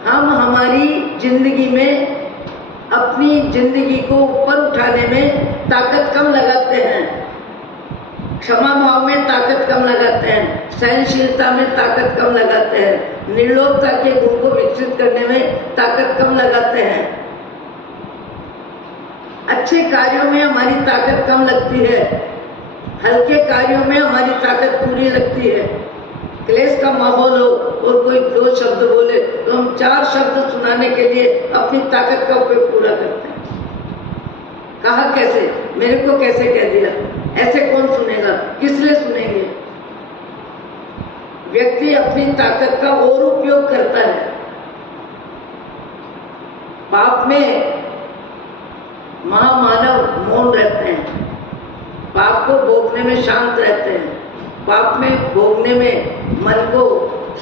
हम हमारी जिंदगी में अपनी जिंदगी को ऊपर उठाने में ताकत कम लगाते हैं, क्षमा भाव में ताकत कम लगाते हैं, सहनशीलता में ताकत कम लगाते हैं, निर्लोभता के गुण को विकसित करने में ताकत कम लगाते हैं। अच्छे कार्यों में हमारी ताकत कम लगती है, हल्के कार्यों में हमारी ताकत पूरी लगती है। क्लेश का माहौल हो और कोई 2 शब्द बोले तो हम 4 शब्द सुनाने के लिए अपनी ताकत का उपयोग पूरा करते हैं। कहा कैसे, मेरे को कैसे कह दिया, ऐसे कौन सुनेगा, किस लिए सुनेंगे। व्यक्ति अपनी ताकत का और उपयोग करता है। पाप में महामानव मौन रहते हैं, पाप को भोगने में शांत रहते हैं, पाप में भोगने में मन को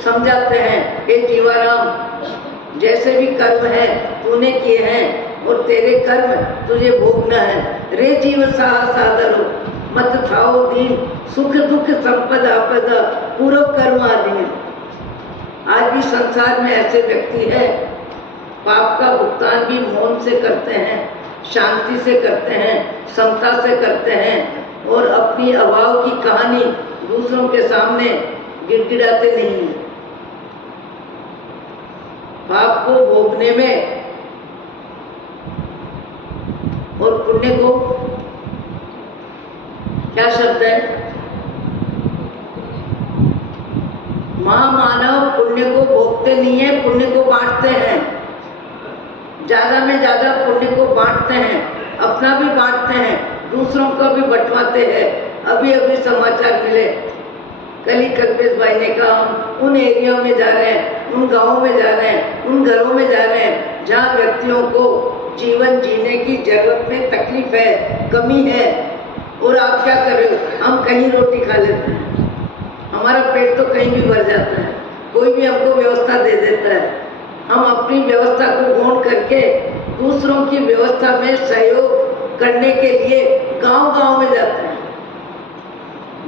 समझाते हैं कि जीवाराम जैसे भी कर्म है तूने किए हैं और तेरे कर्म तुझे भोगना है। रे जीव साधरो मत थाओ दीन, सुख दुख संपद आपदा पूर्व कर्म आदि। आज भी संसार में ऐसे व्यक्ति है, पाप का भुगतान भी मौन से करते हैं, शांति से करते हैं, समता से करते हैं और अपनी अभाव की कहानी दूसरों के सामने गिड़गिड़ाते नहीं हैं। पाप को भोगने में और पुण्य को, क्या शब्द है, महामानव पुण्य को भोगते नहीं है, पुण्य को बांटते हैं। ज्यादा में ज्यादा पुण्य को बांटते हैं, अपना भी बांटते हैं, दूसरों को भी बंटवाते हैं। अभी अभी समाचार मिले, कल ही कल्पेश भाई ने कहा हम उन एरिया में जा रहे हैं, उन गांवों में जा रहे हैं, उन घरों में जा रहे हैं जहाँ व्यक्तियों को जीवन जीने की जरूरत में तकलीफ है, कमी है। और आप क्या कर रहे हो, हम कहीं रोटी खा लेते हैं, हमारा पेट तो कहीं भी भर जाता है, कोई भी हमको व्यवस्था दे देता है। हम अपनी व्यवस्था को गौण करके दूसरों की व्यवस्था में सहयोग करने के लिए गांव-गांव में जाते हैं।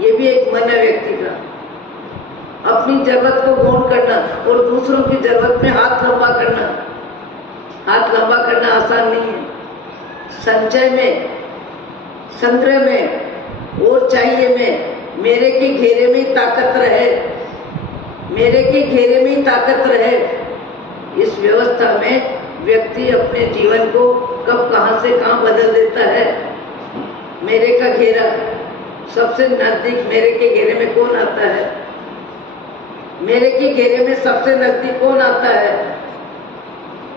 ये भी एक मन है व्यक्ति का, अपनी जरूरत को गौण करना और दूसरों की जरूरत में हाथ लंबा करना। हाथ लंबा करना आसान नहीं है। संचय में, संग्रह में और चाहिए में, मेरे के घेरे में ही ताकत रहे, मेरे के घेरे में ही ताकत रहे। इस व्यवस्था में व्यक्ति अपने जीवन को कब कहां से कहां बदल देता है। मेरे का घेरा, सबसे नजदीक मेरे के घेरे में कौन आता है, मेरे के घेरे में सबसे नजदीक कौन आता है,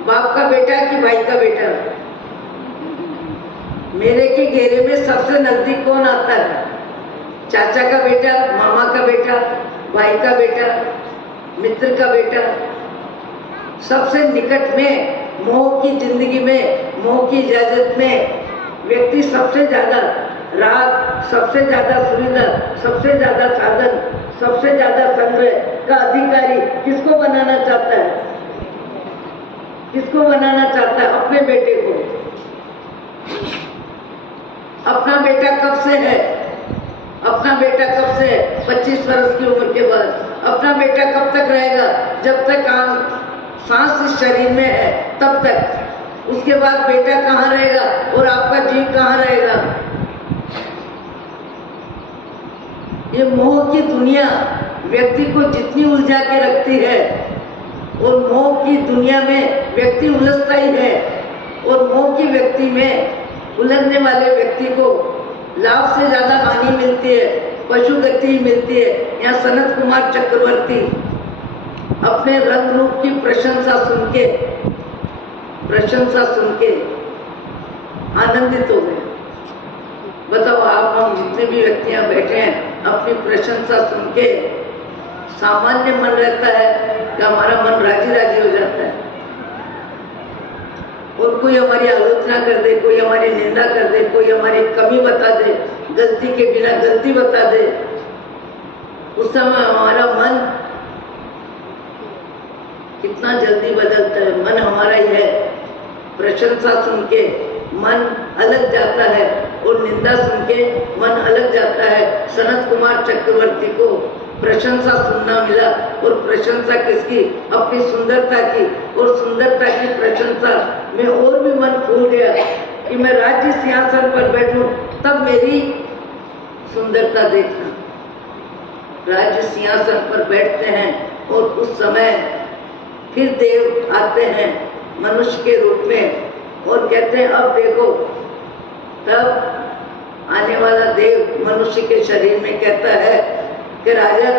बाप का बेटा कि भाई का बेटा। मेरे के घेरे में सबसे नजदीक कौन आता है, चाचा का बेटा, मामा का बेटा, भाई का बेटा, मित्र का बेटा। सबसे निकट में, मोह की जिंदगी में, मोह की इजाजत में व्यक्ति सबसे ज्यादा राग, सबसे ज्यादा सुविधा, सबसे ज्यादा साधन, सबसे ज्यादा संग्रह का अधिकारी किसको बनाना चाहता है, किसको बनाना चाहता है, अपने बेटे को। अपना बेटा कब से है, अपना बेटा कब से है, 25 वर्ष की उम्र के बाद। अपना बेटा कब तक रहेगा, जब तक सांस इस शरीर में है तब तक। उसके बाद बेटा कहाँ रहेगा और आपका जीव कहाँ रहेगा। ये मोह की दुनिया व्यक्ति को जितनी उलझा के रखती है और मोह की दुनिया में व्यक्ति उलझता ही है, और मोह की व्यक्ति में उलझने वाले व्यक्ति को लाभ से ज्यादा हानि मिलती है, पशु गति मिलती है। यहाँ सनत कुमार चक्रवर्ती अपने रंग रूप की प्रशंसा सुन के आनंदित हो गए। बताओ आप, हम जितने भी व्यक्तियां बैठे हैं, अपनी प्रशंसा सुन के सामान्य मन रहता है कि हमारा मन राजी राजी हो जाता है। और कोई हमारी आलोचना कर दे, कोई हमारी निंदा कर दे, कोई हमारी कमी बता दे, गलती के बिना गलती बता दे, उस समय हमारा मन कितना जल्दी बदलता है। मन हमारा ही है। प्रशंसा सुन के मन अलग जाता है और निंदा सुन के मन अलग जाता है। सनत कुमार चक्रवर्ती को प्रशंसा सुनना मिला, और प्रशंसा किसकी, अपनी सुंदरता की और सुंदरता की प्रशंसा में और भी मन फूल गया कि मैं राज्य सिंहासन पर बैठूं, तब मेरी सुंदरता देखना। राज्य सिंहासन पर बैठते हैं और उस समय फिर देव आते हैं मनुष्य के रूप में और कहते हैं अब देखो। तब आने वाला देव मनुष्य के शरीर में कहता है कि राजन,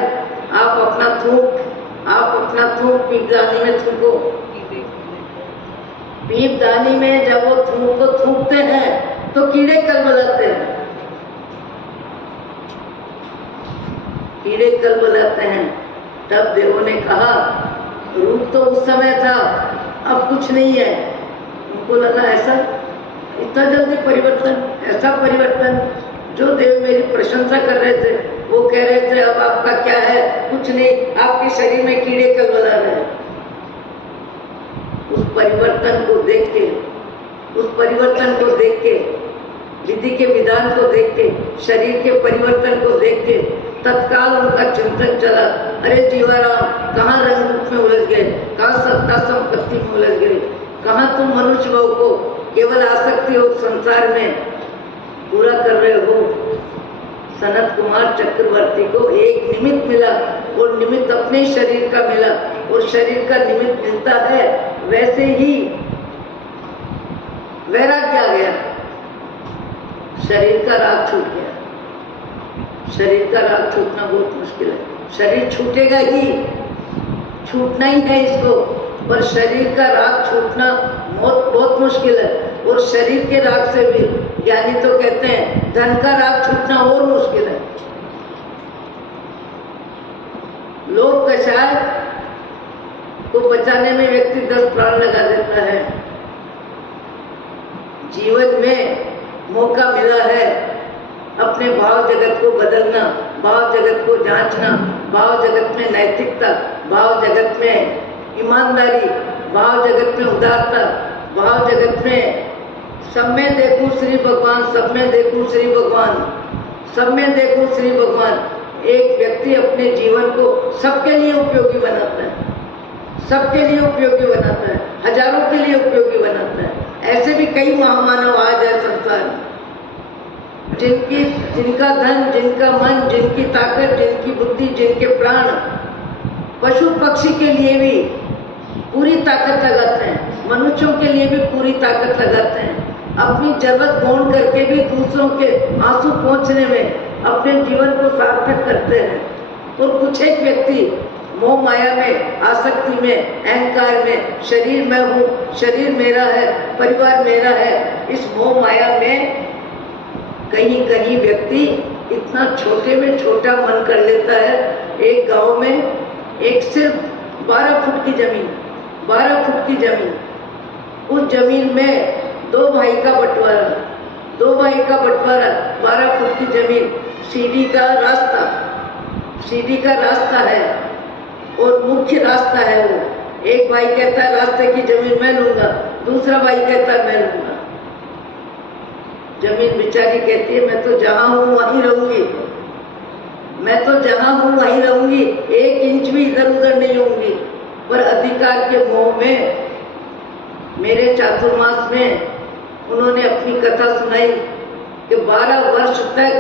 आप अपना थूक पीपदानी में थूको। पीपदानी में जब वो थूक को थूकते हैं तो कीड़े कलबलाते हैं, कीड़े कलबलाते हैं। तब देवों ने कहा, रूप तो उस समय था, अब कुछ नहीं है। उनको लगा ऐसा इतना जल्दी परिवर्तन, ऐसा परिवर्तन। जो देव मेरी प्रशंसा कर रहे थे वो कह रहे थे अब आपका क्या है, कुछ नहीं, आपके शरीर में कीड़े कलबला रहे हैं। उस परिवर्तन को देख के, विधि के विधान को देख के, शरीर के परिवर्तन को देख के तत्काल उनका चिंतन चला, अरे जीवाराम कहाँ रंग रूप में उलझ गए, कहाँ सत्ता संपत्ति में उलझ गए, कहाँ तुम मनुष्य भाव को केवल आसक्ति और संसार में पूरा कर रहे हो। सनत कुमार चक्रवर्ती को एक निमित्त मिला और निमित्त अपने शरीर का मिला और शरीर का निमित्त मिलता है, वैसे ही वैराग्य आ गया, शरीर का राग छूट गया। शरीर का राग छूटना बहुत मुश्किल है, शरीर छूटेगा ही, छूटना ही है इसको, पर शरीर का राग छूटना बहुत मुश्किल है। और शरीर के राग से भी ज्ञानी तो कहते हैं धन का राग छूटना और मुश्किल है। लोभ कषाय को बचाने में व्यक्ति 10 प्राण लगा देता है। जीवन में मौका मिला है अपने भाव जगत को बदलना, भाव जगत को जांचना, भाव जगत में नैतिकता, भाव जगत में ईमानदारी, भाव जगत में उदारता, भाव जगत में सब में देखूं श्री भगवान, सब में देखूं श्री भगवान, सब में देखूं श्री भगवान। एक व्यक्ति अपने जीवन को सबके लिए उपयोगी बनाता है, सबके लिए उपयोगी बनाता है, हजारों के लिए उपयोगी बनाता है। ऐसे भी कई महामानव आज है संसार में, जिनका धन, जिनका मन, जिनकी ताकत, जिनकी बुद्धि, जिनके प्राण पशु पक्षी के लिए भी पूरी ताकत लगाते हैं, मनुष्यों के लिए भी पूरी ताकत लगाते हैं। अपनी जरूरत गौण करके भी दूसरों के आंसू पोंछने में अपने जीवन को सार्थक करते हैं। और कुछ एक व्यक्ति मोह माया में, आसक्ति में, अहंकार में, शरीर मैं हूँ, शरीर मेरा है, परिवार मेरा है, इस मोह माया में कहीं कहीं व्यक्ति इतना छोटे में छोटा मन कर लेता है। एक गांव में एक सिर्फ 12 फुट की जमीन, 12 फुट की जमीन, उस जमीन में 2 भाई का बंटवारा, 2 भाई का बंटवारा, 12 फुट की जमीन, सीढ़ी का रास्ता है और मुख्य रास्ता है वो। एक भाई कहता है रास्ते की जमीन मैं लूंगा, दूसरा भाई कहता है मैं लूंगा। जमीन बेचारी कहती है मैं तो जहां हूं वहीं रहूंगी, मैं तो जहां हूं वहीं रहूंगी, 1 इंच भी इधर उधर नहीं होंगी। पर अधिकार के मोह में मेरे चातुर्मास में उन्होंने अपनी कथा सुनाई कि 12 वर्ष तक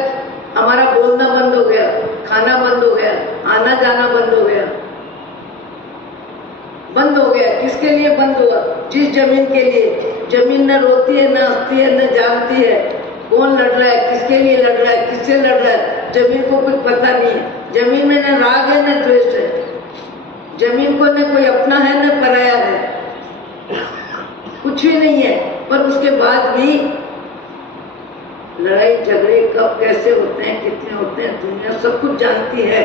हमारा बोलना बंद हो गया, खाना बंद हो गया, आना जाना बंद हो गया, बंद हो गया। किसके लिए बंद हुआ? जिस जमीन के लिए। जमीन न रोती है, न हंसती है, न जानती है कौन लड़ रहा है, किसके लिए लड़ रहा है, किससे लड़ रहा है। जमीन को कुछ पता नहीं है। जमीन में न राग है न द्वेष है, जमीन को न कोई अपना है न पराया है, कुछ भी नहीं है। पर उसके बाद भी लड़ाई झगड़े कब कैसे होते हैं, कितने होते हैं, दुनिया सब कुछ जानती है।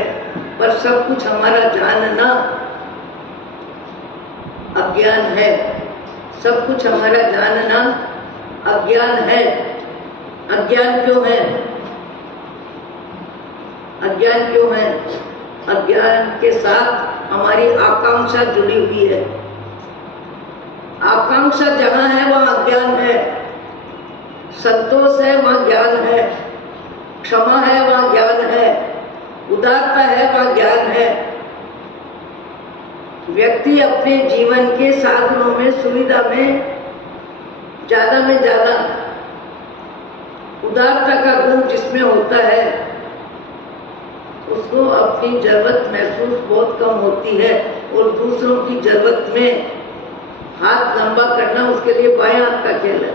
पर सब कुछ हमारा जानना अज्ञान है, सब कुछ हमारा जानना अज्ञान है। अज्ञान क्यों है? अज्ञान क्यों है? अज्ञान के साथ हमारी आकांक्षा जुड़ी हुई है। आकांक्षा जहां है वहां अज्ञान है, संतोष है वहां ज्ञान है, क्षमा है वहां ज्ञान है, उदारता है वहां ज्ञान है। व्यक्ति अपने जीवन के साधनों में, सुविधा में ज्यादा उदारता का गुण जिसमें होता है, उसको अपनी जरूरत महसूस बहुत कम होती है और दूसरों की जरूरत में हाथ लंबा करना उसके लिए बाएं हाथ का खेल है।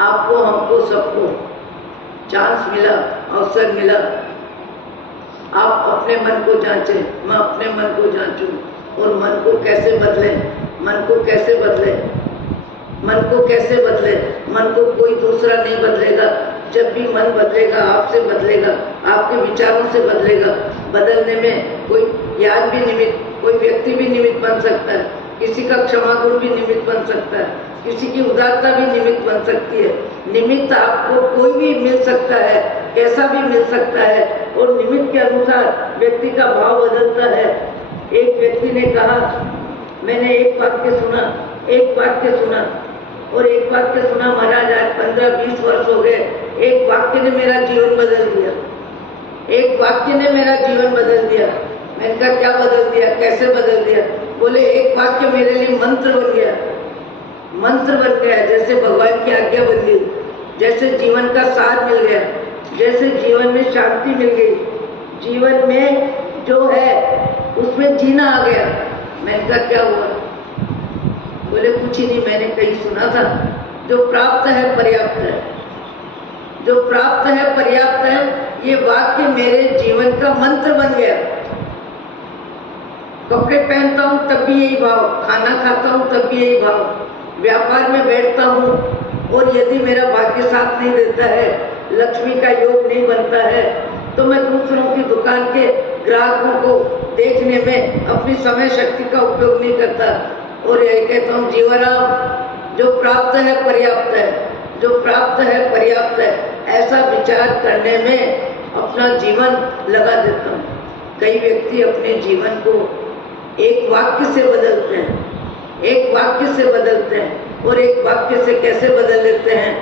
आपको, हमको, सबको चांस मिला, अवसर मिला, आप अपने मन को जांचें, मैं अपने मन को जांचूं और मन को कैसे बदले, मन को कैसे बदले, मन को कैसे बदले। मन को कोई दूसरा नहीं बदलेगा। जब भी मन बदलेगा, आपसे बदलेगा, आपके विचारों से बदलेगा। बदलने में कोई याद भी निमित्त, कोई व्यक्ति भी निमित्त बन सकता है, किसी का क्षमा गुण भी निमित्त बन सकता है, किसी की उदारता भी निमित्त बन सकती है। निमित्त आपको कोई भी मिल सकता है, कैसा भी मिल सकता है और निमित्त के अनुसार व्यक्ति का भाव बदलता है। एक व्यक्ति ने कहा, मैंने एक वाक्य सुना और एक वाक्य सुना महाराज, आज 15-20 वर्ष हो गए। एक वाक्य ने मेरा जीवन बदल दिया, एक वाक्य ने मेरा जीवन बदल दिया। मैंने कहा क्या बदल दिया, कैसे बदल दिया? बोले एक वाक्य मेरे लिए मंत्र बन गया, मंत्र बन गया, जैसे भगवान की आज्ञा बन गई, जैसे जीवन का सार मिल गया, जैसे जीवन में शांति मिल गई, जीवन में जो है उसमें जीना आ गया। मैंने कहा क्या हुआ? बोले कुछ ही नहीं, मैंने कहीं सुना था, जो प्राप्त है पर्याप्त है, जो प्राप्त है पर्याप्त है। ये वाक्य मेरे जीवन का मंत्र बन गया। कपड़े पहनता हूँ तब भी यही भाव, खाना खाता हूँ तब भी यही भाव, व्यापार में बैठता हूँ और यदि मेरा भाग्य साथ नहीं देता है, लक्ष्मी का योग नहीं बनता है, तो मैं दूसरों की दुकान के ग्राहकों को देखने में अपनी समय शक्ति का उपयोग नहीं करता और यही कहता हूँ जीवनराम, जो प्राप्त है पर्याप्त है, जो प्राप्त है पर्याप्त है, ऐसा विचार करने में अपना जीवन लगा देता हूँ। कई व्यक्ति अपने जीवन को एक वाक्य से बदलते हैं, एक वाक्य से बदलते हैं और एक वाक्य से कैसे बदल लेते हैं।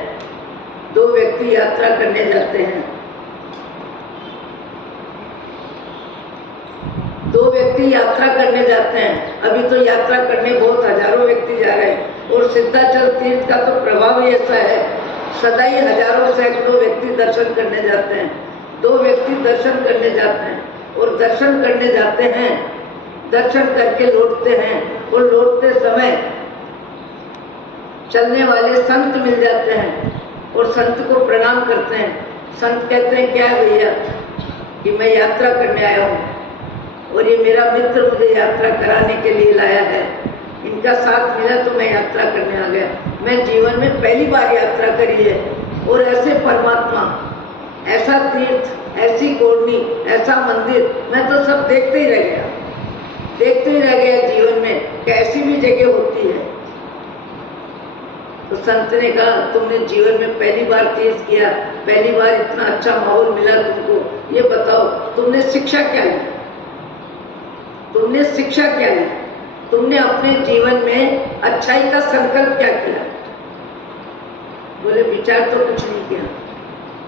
दो व्यक्ति यात्रा करने जाते हैं, दो व्यक्ति यात्रा करने जाते हैं। अभी तो यात्रा करने बहुत हजारों व्यक्ति जा रहे हैं और सिद्धाचल तीर्थ का तो प्रभाव ही ऐसा है, सदा ही हजारों सैकड़ों व्यक्ति दर्शन करने जाते हैं। दो व्यक्ति दर्शन करने जाते हैं और दर्शन करने जाते हैं, दर्शन करके लौटते हैं और लौटते समय चलने वाले संत मिल जाते हैं और संत को प्रणाम करते हैं। संत कहते हैं क्या है भैया, कि मैं यात्रा करने आया हूँ और ये मेरा मित्र मुझे यात्रा कराने के लिए लाया है, इनका साथ मिला तो मैं यात्रा करने आ गया। मैं जीवन में पहली बार यात्रा करी है और ऐसे परमात्मा, ऐसा तीर्थ, ऐसी कोरनी, ऐसा मंदिर, मैं तो सब देखते ही रह गया, देखते ही रह गया जीवन में कैसी भी जगह होती है। तो संत ने कहा तुमने जीवन में पहली बार तीर्थ किया, पहली बार इतना अच्छा माहौल मिला तुमको, ये बताओ तुमने शिक्षा क्या ली, तुमने शिक्षा क्या ली, तुमने अपने जीवन में अच्छाई का संकल्प क्या किया? बोले विचार तो कुछ नहीं किया,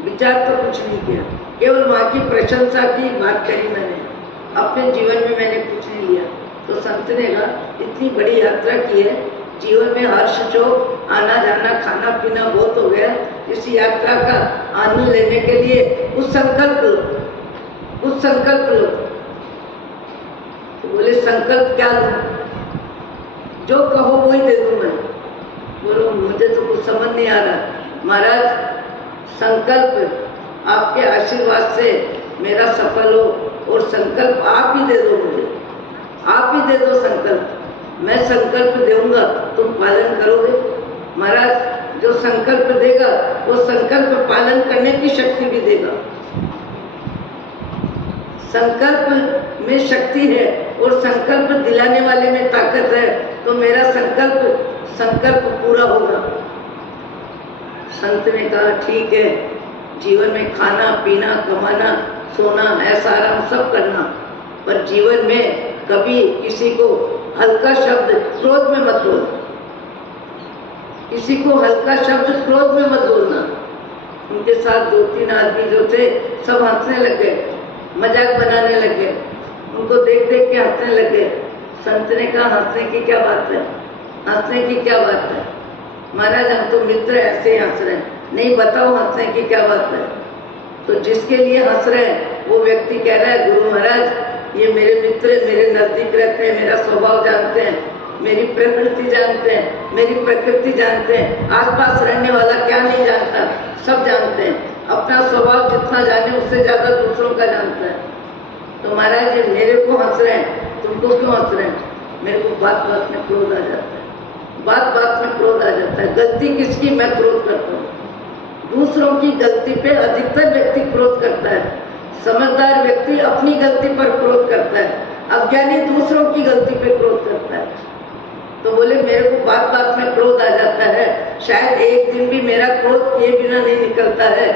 विचार तो कुछ नहीं किया, केवल माँ की प्रशंसा की बात करी मैंने, अपने जीवन में मैंने कुछ नहीं लिया। तो संत ने कहा इतनी बड़ी यात्रा की है, जीवन में हर्ष शोक, आना जाना, खाना पीना बहुत हो गया, इस यात्रा का आनंद लेने के लिए उस संकल्प लो। तो बोले संकल्प क्या लूं? जो कहो वही दे दूं मैं। बोलो मुझे तो कुछ समझ नहीं आ रहा। महाराज संकल्प आपके आशीर्वाद से मेरा सफल हो और संकल्प आप ही दे दो मुझे, आप ही दे दो संकल्प, मैं संकल्प दूंगा तुम पालन करोगे। महाराज जो संकल्प देगा वो संकल्प पालन करने की शक्ति भी देगा। संकल्प में शक्ति है और संकल्प दिलाने वाले में ताकत है, तो मेरा संकल्प पूरा होगा। संत ने कहा ठीक है, जीवन में खाना पीना, कमाना, सोना, ऐसा आराम सब करना, पर जीवन में कभी किसी को हल्का शब्द क्रोध में मत बोलना, किसी को हल्का शब्द क्रोध में मत बोलना। उनके साथ 2-3 आदमी जो थे सब हंसने लग गए, मजाक बनाने लग गए। उनको देख देख के हंसने लगे। संत ने कहा हंसने की क्या बात है, हंसने की क्या बात है? महाराज हम तो मित्र ऐसे ही हंस रहे हैं। नहीं बताओ हंसने की क्या बात है? तो जिसके लिए हंस रहे हैं वो व्यक्ति कह रहा है गुरु महाराज ये मेरे मित्र मेरे नजदीक रहते हैं, मेरा स्वभाव जानते हैं, मेरी प्रकृति जानते हैं, मेरी प्रकृति जानते हैं। आसपास रहने वाला क्या नहीं जानता, सब जानते हैं। अपना स्वभाव जितना जाने उससे ज्यादा दूसरों का जानता है। तो महाराज ये मेरे को हंस रहे हैं, तुमको क्यों हंस रहे हैं? मेरे को बात बात में क्रोध आ जाता है, बात बात में क्रोध आ जाता है। गलती किसकी? मैं क्रोध करता हूँ। दूसरों की गलती पे अधिकतर व्यक्ति क्रोध करता है। समझदार व्यक्ति अपनी गलती पर क्रोध करता है, अज्ञानी दूसरों की गलती पे क्रोध करता है। तो बोले मेरे को बात बात में क्रोध आ जाता है, शायद एक दिन भी मेरा क्रोध किए बिना नहीं निकलता है,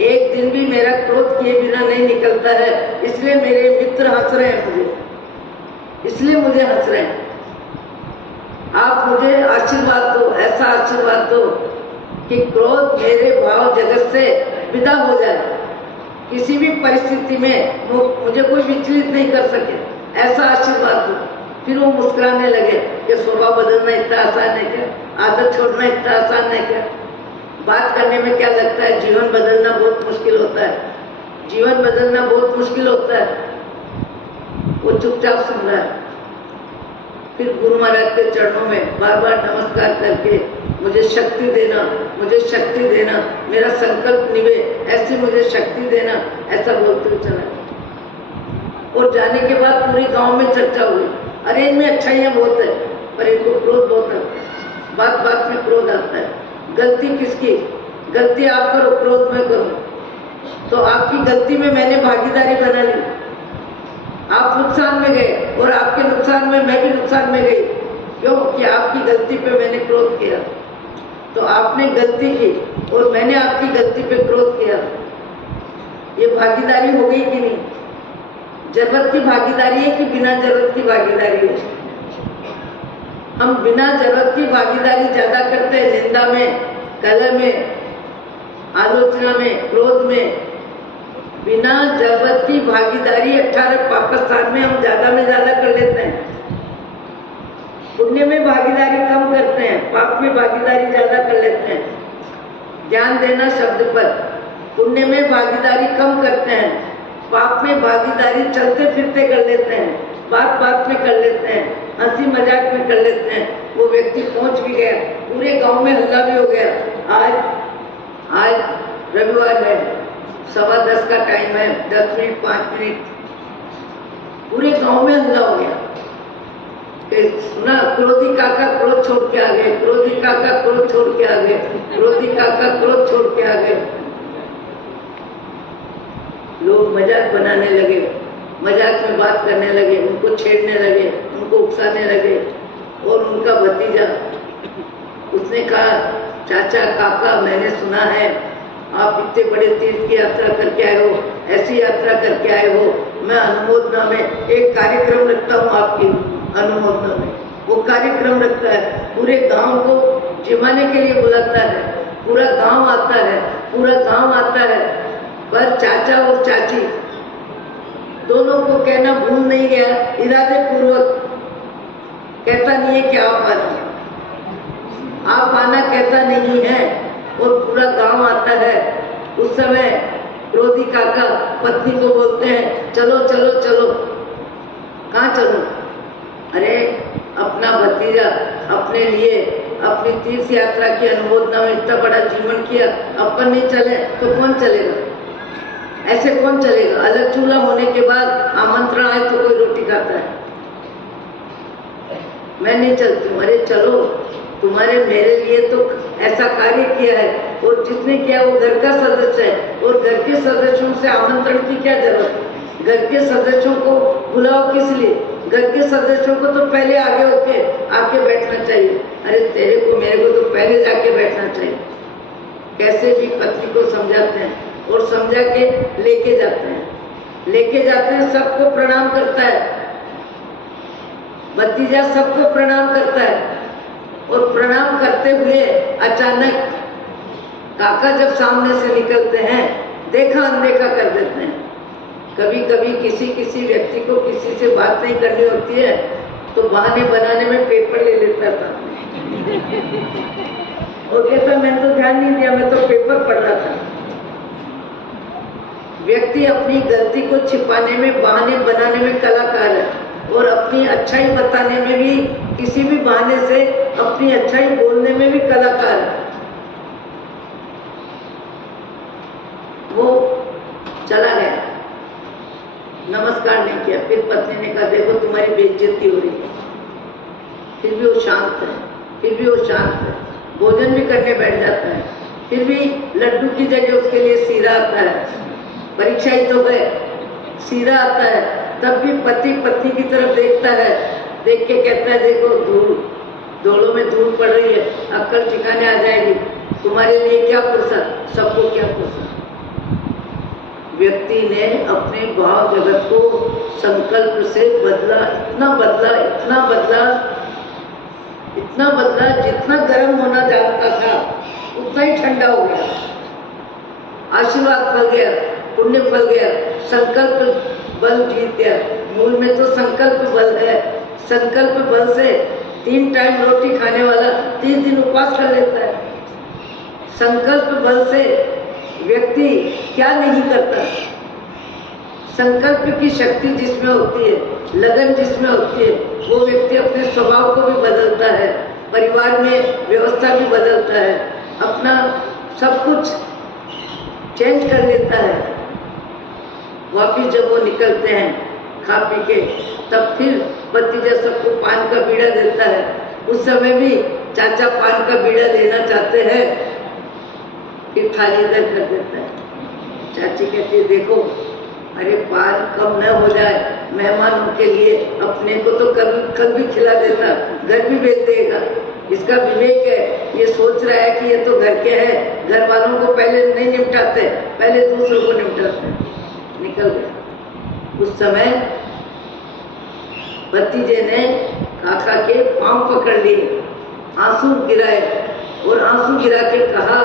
एक दिन भी मेरा क्रोध किए बिना नहीं निकलता है, इसलिए मेरे मित्र हंस रहे हैं मुझे, इसलिए मुझे हंस रहे हैं। आप मुझे आशीर्वाद दो, ऐसा आशीर्वाद दो कि क्रोध मेरे भाव जगत से विदा हो जाए, किसी भी परिस्थिति में मुझे कोई विचलित नहीं कर सके, ऐसा आशीर्वाद दो। फिर वो मुस्कुराने लगे कि स्वभाव बदलना इतना आसान है क्या, आदत छोड़ना इतना आसान है क्या? बात करने में क्या लगता है? जीवन बदलना बहुत मुश्किल होता है, जीवन बदलना बहुत मुश्किल होता है। वो चुपचाप सुन रहा है। फिर गुरु महाराज के चरणों में बार बार नमस्कार करके मुझे शक्ति देना, मुझे शक्ति देना, मेरा संकल्प निभे, ऐसी मुझे शक्ति देना, ऐसा बोलते हुए चला गया। और जाने के बाद पूरे गांव में चर्चा हुई, अरे इनमें अच्छाइयाँ बहुत है पर इनको क्रोध बहुत है, बात बात में क्रोध आता है। गलती किसकी? गलती आप करो, क्रोध में करो। तो आपकी गलती में मैंने भागीदारी बना ली, आप नुकसान में गए और आपके नुकसान में मैं भी नुकसान में गई। क्यों? कि आपकी गलती पे मैंने क्रोध किया। तो आपने गलती की और मैंने आपकी गलती पे क्रोध किया, ये भागीदारी हो गई कि नहीं? जरूरत की भागीदारी है कि बिना जरूरत की भागीदारी है? हम बिना जरूरत की भागीदारी ज्यादा करते हैं, निंदा में, कलह में, आलोचना में, क्रोध में। बिना जरूरत की भागीदारी 18 पाकिस्तान में हम ज्यादा में ज्यादा कर लेते हैं। पुण्य में भागीदारी कम करते हैं, पाप में भागीदारी ज्यादा कर लेते हैं। ध्यान देना शब्द पर, पुण्य में भागीदारी कम करते हैं, पाप में भागीदारी चलते फिरते कर लेते हैं, बात बात में कर लेते हैं, हंसी मजाक में कर लेते हैं। वो व्यक्ति पहुंच भी गया, पूरे गांव में हल्ला भी हो गया। आज रविवार है, 10:15 का टाइम है, 10 मिनट 5 मिनट, पूरे गांव में हल्ला हो गया। सुना क्रोधी काका क्रोध छोड़ के आ गए, क्रोधी काका क्रोध छोड़ के आ गए, क्रोधी काका क्रोध छोड़ के आ गए। लोग मजाक बनाने लगे, मजाक में बात करने लगे, उनको छेड़ने लगे, उनको उकसाने लगे। और उनका भतीजा उसने कहा चाचा काका मैंने सुना है आप इतने बड़े तीर्थ की यात्रा करके आए हो, ऐसी यात्रा करके आए हो, मैं अनुमोदना में एक कार्यक्रम रखता हूँ आपकी अनुमोदना में। वो कार्यक्रम रखता है, पूरे गांव को जिमाने के लिए बुलाता है, पूरा गांव आता है, पूरा गांव आता है। पर चाचा और चाची दोनों को कहना भूल नहीं गया, इरादे पूर्वक कहता नहीं है कि आप आना कहता नहीं है। और पूरा गांव आता है। उस समय क्रोधी काका पत्नी को बोलते हैं चलो चलो चलो। कहाँ चलो? अरे अपना भतीजा अपने लिए अपनी तीर्थ यात्रा की अनुमोदना में इतना बड़ा जीवन किया, अपन नहीं चले तो कौन चलेगा? ऐसे कौन चलेगा? अलग चूल्हा होने के बाद आमंत्रण आए तो कोई रोटी खाता है। मैं नहीं चलती हूँ। अरे चलो, तुम्हारे मेरे लिए तो ऐसा कार्य किया है और जिसने किया वो घर का सदस्य है, और घर के सदस्यों से आमंत्रण की क्या जरूरत? घर के सदस्यों को बुलाओ किस लिए? घर के सदस्यों को तो पहले आगे होके आके बैठना चाहिए। अरे तेरे को मेरे को तो पहले जाके बैठना चाहिए। कैसे भी पत्नी को समझाते हैं और समझा के लेके जाते हैं, सबको प्रणाम करता है, भतीजा सबको प्रणाम करता है। और प्रणाम करते हुए अचानक काका जब सामने से निकलते हैं, देखा अनदेखा कर देते हैं। कभी कभी किसी किसी व्यक्ति को किसी से बात नहीं करनी होती है तो बहाने बनाने में पेपर ले लेता था। वो कहता मैंने तो ध्यान नहीं दिया, मैं तो पेपर पढ़ रहा था। व्यक्ति अपनी गलती को छिपाने में, बहाने बनाने में कलाकार है और अपनी अच्छाई बताने में भी, किसी भी बहाने से अपनी अच्छाई बोलने में भी कलाकार है। वो चला गया, नमस्कार नहीं किया, फिर पत्नी ने कहा देखो तुम्हारी बेइज्जती हो रही है। फिर भी वो शांत है, फिर भी वो शांत है, भोजन भी करने बैठ जाता है, फिर भी लड्डू की जगह उसके लिए सीरा आता है। परीक्षा ही तो गए, सीरा आता है, तब भी पति पत्नी की तरफ देखता है, देख के कहता है देखो धूल, डोलों में धूल पड़ रही है, अक्ल ठिकाने आ जाएगी, तुम्हारे लिए क्या फुर्सत, सबको क्या फुर्सत। व्यक्ति ने अपने भाव जगत को संकल्प से बदला, इतना बदला, इतना बदला, इतना बदला, जितना गर्म होना जानता था उतना ही ठंडा हो गया। आशीर्वाद फल गया, पुण्य फल गया, संकल्प बल जीत गया। मूल में तो संकल्प बल है। संकल्प बल से 3 टाइम रोटी खाने वाला 30 दिन उपवास कर लेता है। संकल्प बल से व्यक्ति क्या नहीं करता। संकल्प की शक्ति जिसमें होती है, लगन जिसमें होती है, वो व्यक्ति अपने स्वभाव को भी बदलता है, परिवार में व्यवस्था भी बदलता है, अपना सब कुछ चेंज कर लेता है। वापिस जब वो निकलते हैं खा पी के, तब फिर भतीजा सबको पान का बीड़ा देता है। उस समय भी चाचा पान का बीड़ा लेना चाहते हैं, फिर थाली इधर कर देता है। चाची कहती है देखो, अरे पान कम न हो जाए मेहमानों के लिए, अपने को तो कल भी खिला देता, घर भी भेज देगा। इसका विवेक है, ये सोच रहा है कि ये तो घर के हैं, घर वालों को पहले नहीं निपटाते, पहले दूसरों को निपटाते। निकल गया। उस समय भतीजे ने काका के पांव पकड़ लिए, आंसू गिराए और आंसू गिरा के कहा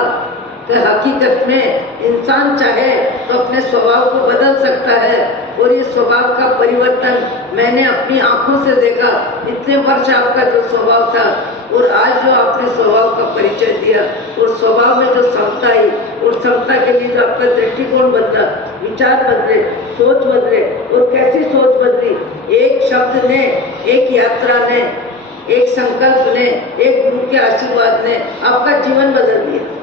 कि हकीकत में इंसान चाहे तो अपने स्वभाव को बदल सकता है, और ये स्वभाव का परिवर्तन मैंने अपनी आंखों से देखा। इतने वर्ष आपका जो स्वभाव था और आज जो आपने स्वभाव का परिचय दिया, और स्वभाव में जो समता आई, और समता के लिए जो आपका दृष्टिकोण बदला, विचार बदले, सोच बदले, और कैसी सोच बदली। एक शब्द ने, एक यात्रा ने, एक संकल्प ने, एक गुरु के आशीर्वाद ने आपका जीवन बदल दिया।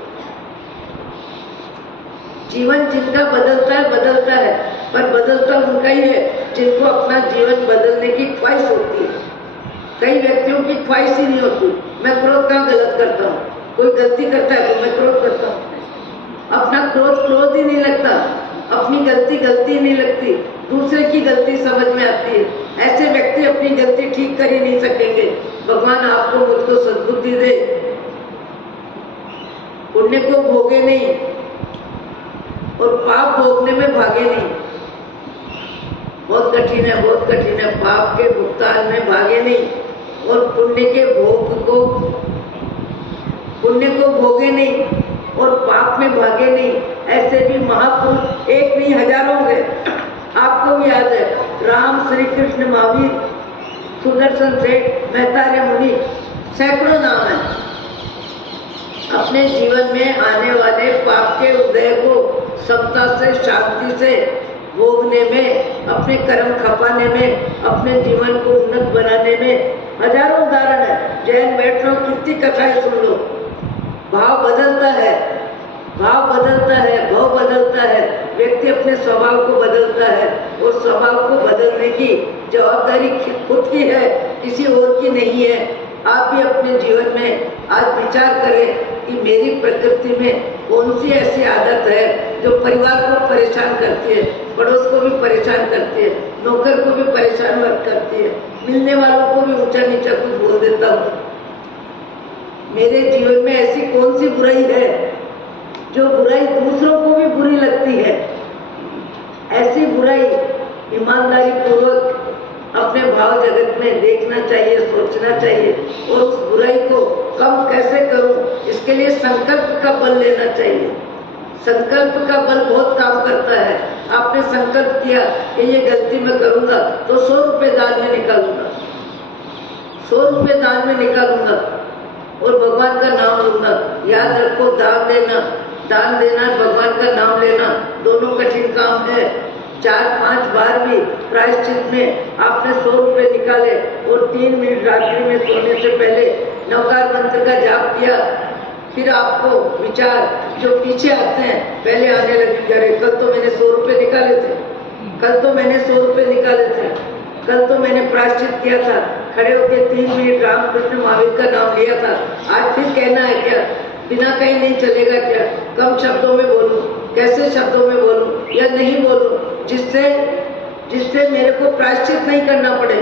जीवन जिनका बदलता है, पर बदलता उनका ही है जिनको अपना जीवन बदलने की ख्वाहिश होती है। कई व्यक्तियों की ख्वाहिश ही नहीं होती। मैं क्रोध कहाँ गलत करता हूँ, कोई गलती करता है तो मैं क्रोध करता हूँ। अपना क्रोध ही नहीं लगता, अपनी गलती ही नहीं लगती, दूसरे की गलती समझ में आती है। ऐसे व्यक्ति अपनी गलती ठीक कर ही नहीं सकेंगे। भगवान आपको मुझको सद्बुद्धि दे, पुण्य को भोगे नहीं और पाप भोगने में भागे नहीं। बहुत कठिन है, बहुत कठिन है। पाप के भुगतान में भागे नहीं और पुण्य के पुण्य को भोगे नहीं और पाप में भागे नहीं। ऐसे भी महापुरुष एक नहीं हजारों गए। आपको भी याद है, राम, श्री कृष्ण, महावीर, सुदर्शन सेठ, मैतार्य मुनि, सैकड़ों नाम है। अपने जीवन में आने वाले पाप के उदय को समता से, शांति से भोगने में, अपने कर्म खपाने में, अपने जीवन को उन्नत बनाने में हजारों उदाहरण है। जैन बैठ लो, कितनी कथाएं सुन लो। भाव बदलता है, भाव बदलता है, भाव बदलता है, व्यक्ति अपने स्वभाव को बदलता है और स्वभाव को बदलने की जवाबदारी खुद की है, किसी और की नहीं है। आप भी अपने जीवन में आज विचार करें कि मेरी प्रकृति में कौन सी ऐसी आदत है जो परिवार को परेशान करती है, पड़ोस को भी परेशान करती है, नौकर को भी परेशान करती है, मिलने वालों को भी ऊंचा नीचा कुछ बोल देता हूँ। मेरे जीवन में ऐसी कौन सी बुराई है जो बुराई दूसरों को भी बुरी लगती है। ऐसी बुराई ईमानदारी पूर्वक अपने भाव जगत में देखना चाहिए, सोचना चाहिए और उस बुराई को कम कैसे करूं, इसके लिए संकल्प का बल लेना चाहिए। संकल्प का बल बहुत काम करता है। आपने संकल्प किया कि ये गलती मैं करूंगा तो 100 रुपए दान में निकालूंगा, 100 रुपए दान में निकालूंगा और भगवान का नाम लूंगा। याद रखो, दान देना भगवान का नाम लेना दोनों कठिन काम है। 4-5 बार भी प्रायश्चित में आपने 100 रुपए निकाले और 3 मिनट रात्रि में सोने से पहले नवकार मंत्र का जाप किया, फिर आपको विचार जो पीछे आते हैं पहले आने लगे, अरे कल तो मैंने 100 रुपए निकाले थे, कल तो मैंने 100 रुपए निकाले थे, कल तो मैंने प्रायश्चित किया था, खड़े होकर 3 मिनट रामकृष्ण महावीर का नाम लिया था, आज फिर कहना है क्या? बिना कहीं नहीं चलेगा क्या? कम शब्दों में बोलूं, कैसे शब्दों में बोलूं या नहीं बोलूं जिससे मेरे को प्रायश्चित नहीं करना पड़े,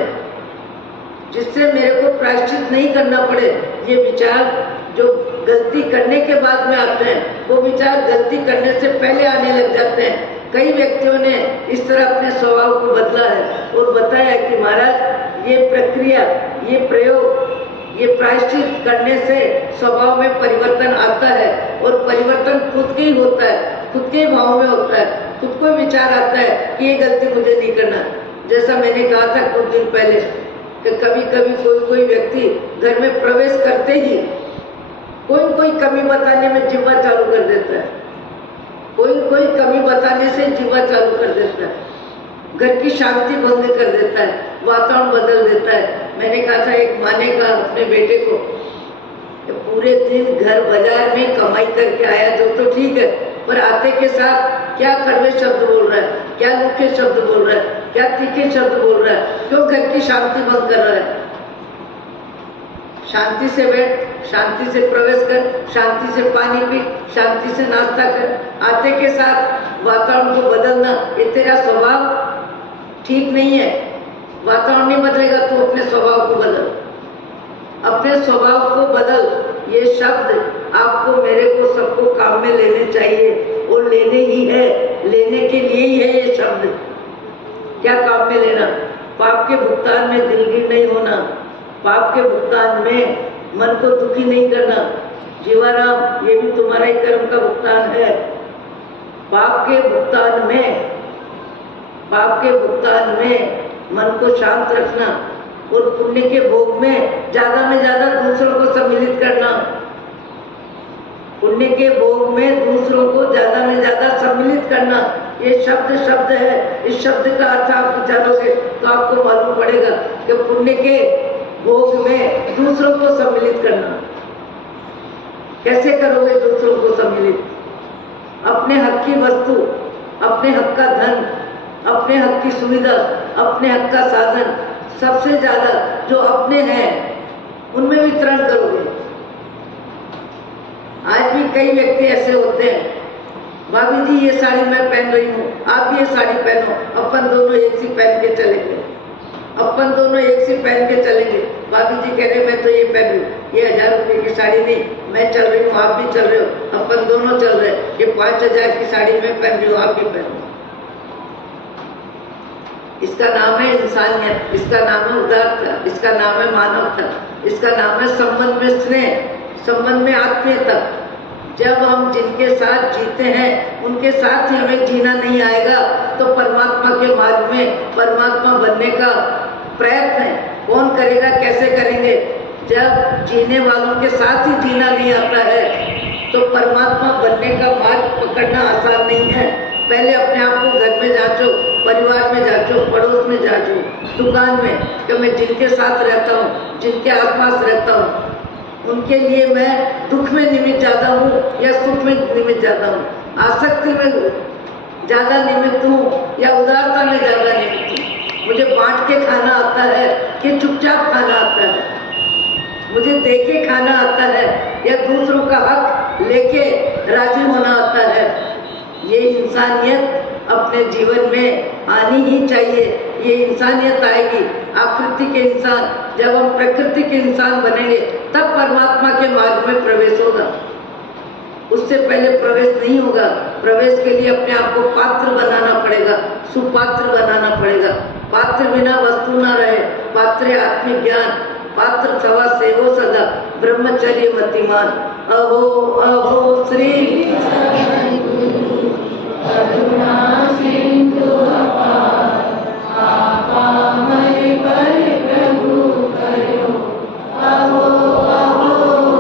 जिससे मेरे को प्रायश्चित नहीं करना पड़े। ये विचार जो गलती करने के बाद में आते हैं वो विचार गलती करने से पहले आने लग जाते हैं। कई व्यक्तियों ने इस तरह अपने स्वभाव को बदला है और बताया कि महाराज ये प्रक्रिया, ये प्रयोग, ये प्रायश्चित करने से स्वभाव में परिवर्तन आता है और परिवर्तन खुद के ही होता है, खुद के भाव में होता है, खुद को विचार आता है कि ये गलती मुझे नहीं करना। जैसा मैंने कहा था कुछ दिन पहले कि कभी कभी कोई व्यक्ति घर में प्रवेश करते ही कोई कमी बताने में जिह्वा चालू कर देता है, कोई कमी बताने से जिह्वा चालू कर देता है, घर की शांति भंग कर देता है, वातावरण बदल देता है। मैंने कहा था एक माँ ने कहा अपने बेटे को कि पूरे दिन घर बाजार में कमाई करके आया तो ठीक है, पर आते के साथ क्या कड़वे शब्द बोल रहा है, क्या रूखे शब्द बोल रहा है, क्या तीखे शब्द बोल रहा है, क्यों घर की शांति भंग कर रहा है? शांति से बैठ, शांति से प्रवेश कर, शांति से पानी पी, शांति से नाश्ता कर। आते के साथ वातावरण को बदलना ये तेरा स्वभाव ठीक नहीं है। वातावरण नहीं बदलेगा तो अपने स्वभाव को बदल, अपने स्वभाव को बदल। ये शब्द आपको, मेरे को, सबको काम में लेने चाहिए और लेने ही है, लेने के लिए ही है ये शब्द। क्या काम में लेना? पाप के भुगतान में दिलगीर नहीं होना, पाप के भुगतान में मन को दुखी नहीं करना। जीवाराम, ये भी तुम्हारा ही कर्म का भुगतान है। पाप के भुगतान में मन को शांत रखना और पुण्य के भोग में ज्यादा दूसरों को सम्मिलित करना। पुण्य के भोग में दूसरों को ज्यादा सम्मिलित करना, ये शब्द है। इस शब्द का अर्थ आप विचारोगे तो आपको मालूम पड़ेगा कि पुण्य के भोग में दूसरों को सम्मिलित करना। कैसे करोगे दूसरों को सम्मिलित? अपने हक की वस्तु, अपने हक का धन, अपने हक की सुविधा, अपने हक का साधन, सबसे ज्यादा जो अपने हैं उनमें वितरण करोगे। आज भी कई व्यक्ति ऐसे होते हैं, भाभी जी ये साड़ी मैं पहन रही हूँ, आप भी ये साड़ी पहनो, अपन दोनों एक सी पहन के चलेंगे, अपन दोनों एक सी पहन के चलेंगे। भाभी जी कह रहे मैं तो ये पहन लूँ, ये 1000 रुपये की साड़ी नहीं, मैं चल रही हूँ, आप भी चल रहे हो, अपन दोनों चल रहे हैं। ये 5000 की साड़ी मैं पहन रही हूँ, आप भी पहनो। इसका नाम है इंसानियत, इसका नाम है उदारता, इसका नाम है मानवता, इसका नाम है संबंध में स्नेह, संबंध में आत्मीयता। जब हम जिनके साथ जीते हैं उनके साथ ही हमें जीना नहीं आएगा तो परमात्मा के मार्ग में परमात्मा बनने का प्रयत्न कौन करेगा, कैसे करेंगे? जब जीने वालों के साथ ही जीना नहीं आता है तो परमात्मा बनने का मार्ग पकड़ना आसान नहीं है। पहले अपने आप को घर में जांचो, परिवार में जांचो, पड़ोस में जांचो, दुकान में, कि मैं जिनके साथ रहता हूँ, जिनके आसपास रहता हूँ, उनके लिए मैं दुख में निमित्त ज्यादा हूँ या सुख में निमित्त ज्यादा हूँ, आसक्ति में ज्यादा निमित्त हूँ या उदारता में ज्यादा निमित्त हूँ। मुझे बांट के खाना आता है कि चुपचाप खाना आता है, मुझे दे के खाना आता है या दूसरों का हक लेके राजी होना आता है। ये इंसानियत अपने जीवन में आनी ही चाहिए। ये इंसानियत आएगी, आकृति के इंसान, जब हम प्रकृति के इंसान बनेंगे तब परमात्मा के मार्ग में प्रवेश होगा, उससे पहले प्रवेश नहीं होगा। प्रवेश के लिए अपने आप को पात्र बनाना पड़ेगा, सुपात्र बनाना पड़ेगा। पात्र बिना वस्तु न रहे, पात्र आत्मिक ज्ञान, पात्र सवा सेवो सदा, ब्रह्मचर्य मतिमान। अहो अहो श्री